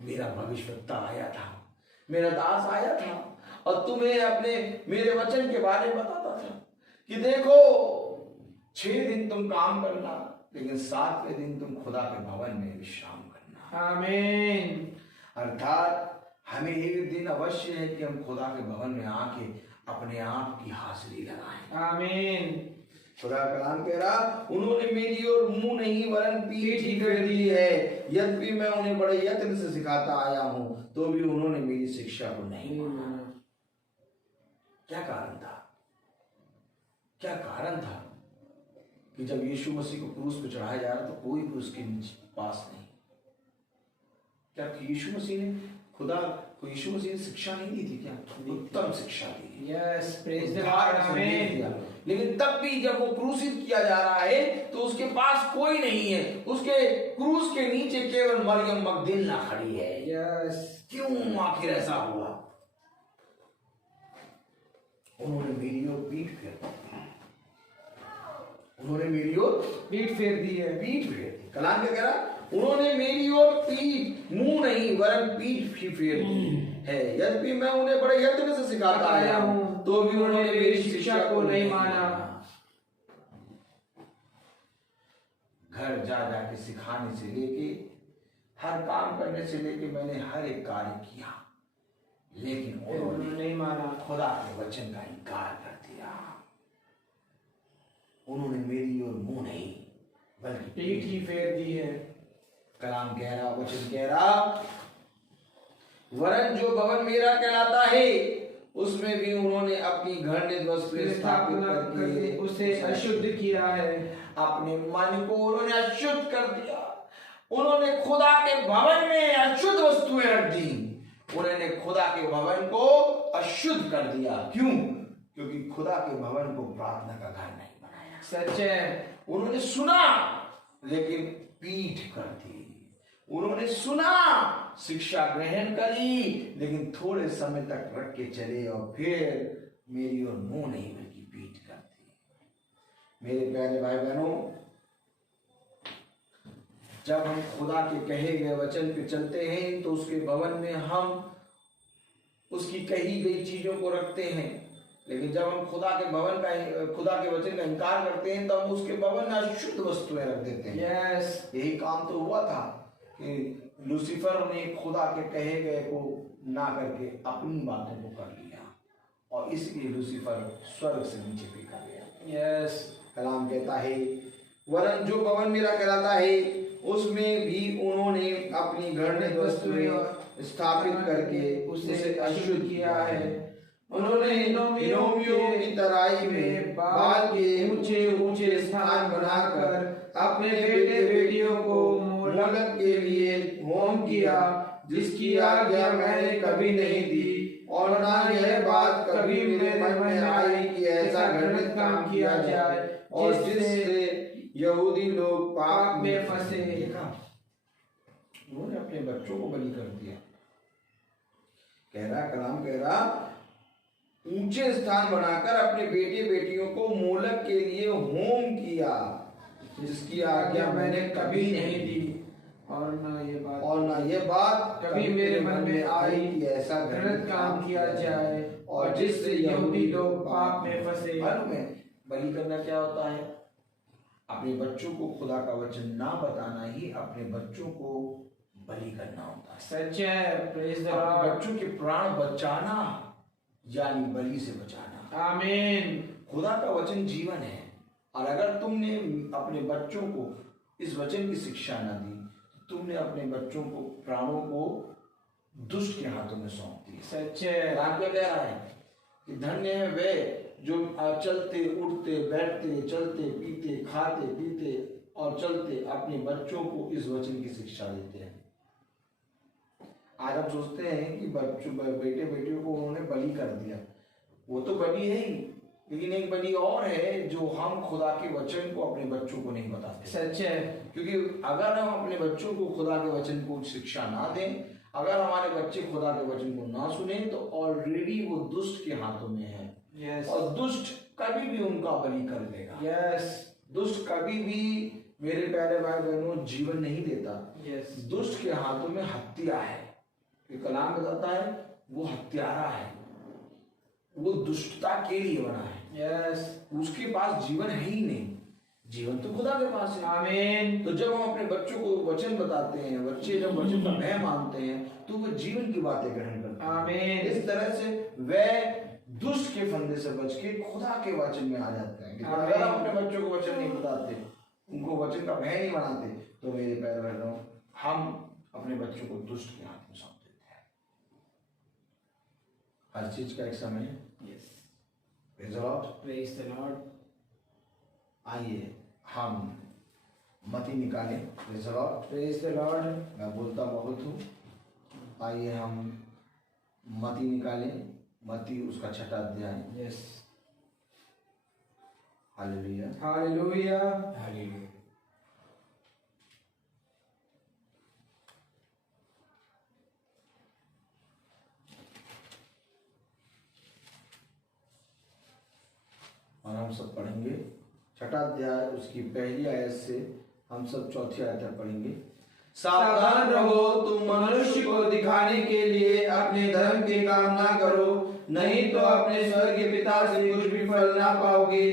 मेरा भविष्यवक्ता आया था, मेरा दास आया था और तुम्हें अपने मेरे वचन के बारे में बताता था कि देखो 6 दिन तुम काम करना, लेकिन 7वें दिन तुम खुदा के भवन में विश्राम करना। आमीन। अर्थात हमें एक दिन अवश्य है कि हम खुदा के भवन में आके अपने आप की हाजिरी लगाएं। आमीन। खुदा का कलाम कह रहा, उन्होंने मेरी ओर मुंह नहीं वरन पीठ ही फेर दी है। यद्यपि मैं उन्हें बड़े यत्न से सिखाता आया हूं, तो भी उन्होंने मेरी शिक्षा को नहीं माना। क्या कारण था? क्या कारण था कि जब यीशु मसीह को क्रूस पे चढ़ाया जा रहा तो कोई भी उसके पास नहीं? क्या यीशु मसीह ने खुदा को यीशु मसीह ने शिक्षा नहीं दी थी? क्या उत्तम शिक्षा दी? यस। Praise the Lord. आमीन। लेकिन तब भी जब वो क्रूसित किया जा रहा है तो उसके पास कोई नहीं है। उसके क्रूस के नीचे केवल मरियम मगदलीना खड़ी है। यस। क्यों आखिर ऐसा हुआ? उन्होंने मेरी ओर पीठ फेर दी। उन्होंने मेरी ओर पीठ फेर दी है। पीठ फेर दी। कलाम क्या कह रहा? उन्होंने मेरी ओर पीठ, मुंह नहीं वरन पीठ ही फेर दी है। यद्यपि मैं उन्हें बड़े यत्न से सिखाता आया हूं, तो भी उन्होंने मेरी शिक्षा को नहीं माना। घर जा जाके सिखाने से लेके हर काम करने से लेके मैंने हर एक कार्य किया, लेकिन उन्होंने नहीं माना। खुदा के वचन का इनकार कर दिया। उन्होंने मेरी ओर मुंह नहीं बल्कि पीठ ही फेर दी है। कलाम कह रहा, वचन कह रहा, वरन जो भवन मेरा कहलाता है उसमें भी उन्होंने अपनी घृणित वस्तुएं स्थापित करके उसे अशुद्ध किया है। अपने मन को उन्होंने अशुद्ध कर दिया। उन्होंने खुदा के भवन में अशुद्ध वस्तुएं रख दी। उन्होंने खुदा के भवन को अशुद्ध कर दिया। क्यों? क्योंकि खुदा के भवन को प्रार्थना का घर नहीं बनाया। सच है। उन्होंने सुना लेकिन पीठ कर दी। उन्होंने सुना, शिक्षा ग्रहण करी, लेकिन थोड़े समय तक रख के चले और फिर मेरी ओर मुंह नहीं बल्कि पीठ कर दी। मेरे प्यारे भाई बहनों, जब हम खुदा के कहे गए वचन पे चलते हैं तो उसके भवन में हम उसकी कही गई चीजों को रखते हैं, लेकिन जब हम खुदा के वचन का इनकार करते हैं तो हम उसके भवन में अशुद्ध वस्तुएं रख देते हैं। यस, यही काम तो हुआ था कि लूसीफर ने खुदा के कहे गए को ना करके अपनी बातों को कर लिया और इसलिए लूसीफर स्वर्ग से नीचे फेंका गया। यस, कलाम कहता है, वरन जो भवन मेरा कहलाता है उसमें भी उन्होंने अपनी घृणित वस्तुएं स्थापित करके उसे अशुद्ध किया है। उन्होंने हिनोमियों की तराई में बाल के ऊंचे ऊंचे स्थान बनाकर अपने बेटे बेटियों को मोलक के लिए होम किया, जिसकी आज्ञा मैंने कभी नहीं दी और ना यह बात कभी मेरे मन में आई कि ऐसा घृणित काम किया जाए और जिससे यहूदी लोग पाप में फंसे। उन्होंने अपने बच्चों को बलि कर दिया। कह रहा, कलाम कह रहा, ऊंचे स्थान बनाकर अपने बेटे बेटियों को मोलक के लिए होम किया, जिसकी आज्ञा मैंने कभी नहीं दी और ना ये बात कभी मेरे मन में आई कि ऐसा घृणित काम किया जाए और जिससे यहूदी लोग पाप में फंसे। मालूम है बलि करना क्या होता है? अपने बच्चों को खुदा का वचन ना बताना ही अपने बच्चों को बलि करना होता है। सच है। प्रेज द अपने लॉर्ड। बच्चों के प्राण बचाना यानी बलि से बचाना। आमीन। खुदा का वचन जीवन है और अगर तुमने अपने बच्चों को इस वचन की शिक्षा ना दी तो तुमने अपने बच्चों को प्राणों को दुष्ट के हाथों में सौंप दी। सच है। क्या कह रहा है कि धन्य है वे जो चलते उठते बैठते चलते पीते खाते पीते और चलते अपने बच्चों को इस वचन की शिक्षा देते हैं। आज हम सोचते हैं कि बच्चों बेटे बेटियों को उन्होंने बलि कर दिया, वो तो बलि है ही, लेकिन एक बलि और है जो हम खुदा के वचन को अपने बच्चों को नहीं बताते। सच है। क्योंकि अगर हम अपने बच्चों को खुदा के वचन को शिक्षा ना दें, अगर हमारे बच्चे खुदा के वचन को ना सुने तो ऑलरेडी वो दुष्ट के हाथों में है। यस। और दुष्ट कभी भी उनका बलि कर देगा। यस। दुष्ट कभी भी मेरे प्यारे भाई बहनों जीवन नहीं देता। यस। दुष्ट के हाथों में हत्या है। ये कलाम बताता है वो हत्यारा है, वो दुष्टता के लिए बना है। यस। उसके पास जीवन है ही नहीं, जीवन तो खुदा के पास है। आमीन। तो जब हम अपने बच्चों को वचन बताते हैं, बच्चे जब वचन का भय मानते हैं तो वो जीवन की बातें ग्रहण करते हैं। आमीन। इस तरह से वे दुष्ट के फंदे से बच के खुदा के वचन में आ जाते हैं। अगर हम अपने बच्चों को वचन नहीं बताते, उनको वचन का भय नहीं बनाते, तो मेरे प्यारे बहनों हम अपने बच्चों को दुष्ट के हाथ में सौंप देते हैं। हर चीज का एक समय है। Yes. Praise the Lord. Praise the Lord. आइए हम मती निकालें। Praise the Lord. Praise the Lord. मैं बोलता बहुत हूँ, आइए हम मती निकालें। मती उसका 6वां अध्याय। यस। हालेलुया। हालेलुया। हालेलुया। और हम सब पढ़ेंगे 6वां अध्याय, उसकी पहली आयत से हम सब 4थी आयत तक पढ़ेंगे। सावधान रहो, तुम मनुष्य को दिखाने के लिए अपने धर्म के काम ना करो, नहीं तो अपने स्वर्गीय पिता से कुछ भी फल ना पाओगे।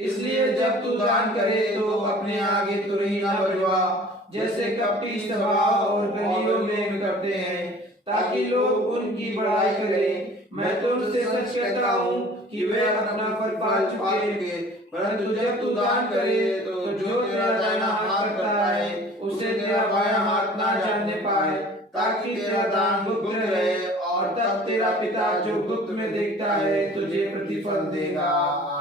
इसलिए जब तू दान करे तो अपने आगे तुरही ना बजवा, जैसे कपटी स्वभाव और गलियों में करते हैं, ताकि लोग उनकी बड़ाई करें। मैं तुमसे सच कहता हूँ कि वे अपना फल पा चुके, परंतु जब तू दान करे तो जो तेरा दाहिना हाथ करता है उसे तेरा बायां हाथ ना जानने पाए, ताकि तेरा दान गुप्त रहे, और तब तेरा पिता जो गुप्त में देखता है तुझे प्रतिफल देगा।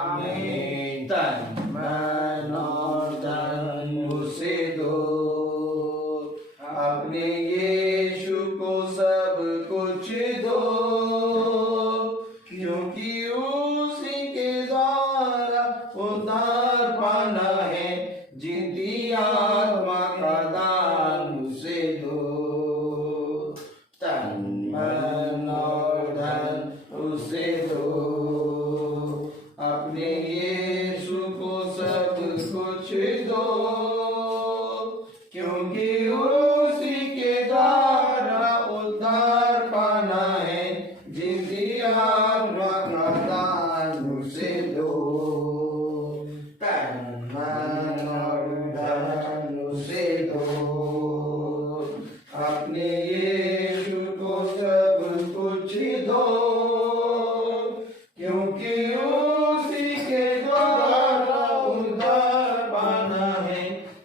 आमीन। तन मन और धन उसे दो, अपने यीशु को सब कुछ दो, क्योंकि उसी के द्वारा उद्धार पाना है, जीती आत्मा का दान उसे दो। तन मन और धन उसे दो, अपने यीशु को सब कुछ दो, क्योंकि उसी के द्वारा उद्धार पाना है, जिंदगी आत्मा का दान उसे दो। तन मन और धन उसे दो, अपने यीशु को सब कुछ दो, क्योंकि उसी के द्वारा उद्धार पाना है,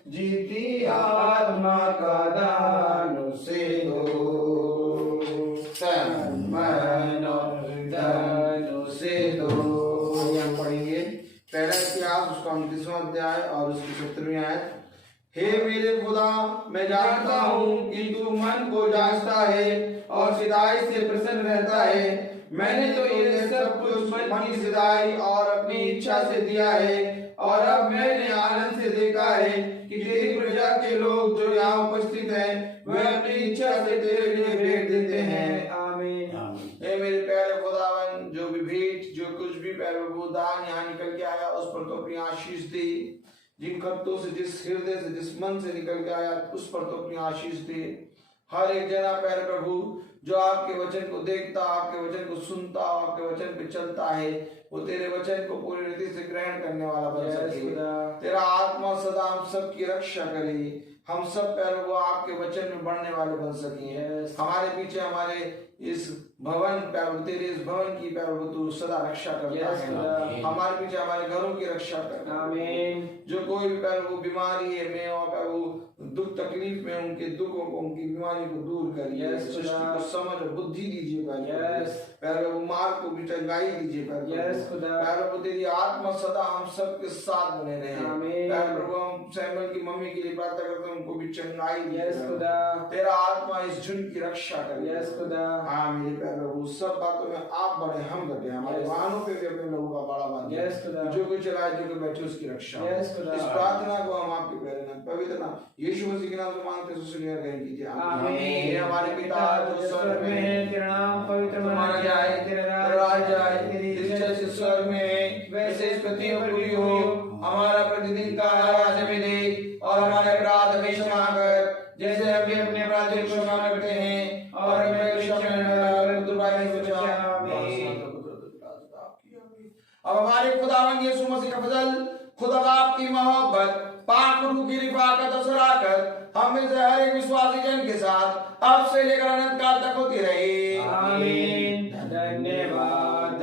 जीती आत्मा का दान उसे दो। तन मन और धन उसे दो। हम पढ़ेंगे पहला इतिहास उसका 29वां अध्याय और उसकी 17वीं आयत। हे मेरे खुदा, मैं जानता हूँ कि तू मन को जांचता है और सिधाई से प्रसन्न रहता है। मैंने तो ये सब कुछ मन की सिधाई और अपनी इच्छा से दिया है, और अब मैंने आनंद से देखा है कि तेरी प्रजा के लोग जो यहाँ उपस्थित हैं वे अपनी इच्छा से तेरे लिए भेंट देते हैं। आमीन। हे मेरे प्यारे खुदावन, जो भी भेंट जो कुछ भी प्रभु दान यहाँ निकल के आया उस पर तो अपनी आशीष दे, जिन खतों से, जिस हृदय से, जिस मन से निकल के आया उस पर तो अपनी आशीष दे। हर एक जना प्यारे प्रभु जो आपके वचन को देखता, आपके वचन को सुनता, आपके वचन पे चलता है, वो तेरे वचन को पूरी रीति से ग्रहण करने वाला बन सके। तेरा आत्मा सदा हम सबकी रक्षा करे, हम सब प्यारे वो आपके वचन में बढ़ने वाले बन सके। हमारे पीछे हमारे इस भवन प्यारे, तेरे इस भवन की प्यारे तू सदा रक्षा करता है। हमारे पीछे हमारे घरों की रक्षा कर। आमीन। जो कोई भी प्यारे वो बीमारी है में और प्यारे वो दुख तकलीफ में, उनके दुखों को, उनकी बीमारी को दूर करिए, सृष्टि को समझ और बुद्धि दीजिए प्यारे वो मार्ग को भी चंगाई दीजिए प्यारे वो तेरी आत्मा सदा हम सबके साथ बने रहे। प्यारे प्रभु हम सैमुअल की मम्मी के लिए प्रार्थना करते हैं, उनको भी चंगाई दीजिए। तेरा आत्मा इस झुंड की रक्षा करे। हाँ मेरे प्यारे प्रभु, सब बातों में आप बड़े, हम बड़े, हमारे वाहनों पे भी अपने लोगों का बड़ा बात, जो कोई चलाए, जो कोई बैठे उसकी रक्षा। इस प्रार्थना को हम आपके प्यारे नाम पवित्र नाम यीशु मसीह के नाम से मांगते हैं, सुनिए ग्रहण कीजिए। आमीन। हमारे पिता जो स्वर्ग में है, तेरा नाम पवित्र माना जाए, तेरा राज्य आए, तेरी इच्छा जैसे स्वर्ग में है वैसे इस पृथ्वी पर पूरी हो। हमारा प्रतिदिन का आहार हमें दे, और हमारे अपराध हमें क्षमा कर जैसे हम भी अपने अपराधियों को क्षमा करते हैं, और हमें परीक्षा में न डाल, परंतु बुराई से बचा। आमीन। अब हमारे खुदावंद यीशु मसीह का फजल, खुदा बाप की मोहब्बत, पाक रूह की रिफाकत और शराकत हम में से हर एक विश्वासी जन के साथ अब से लेकर अनंत काल तक होती रहे। आमीन। धन्यवाद।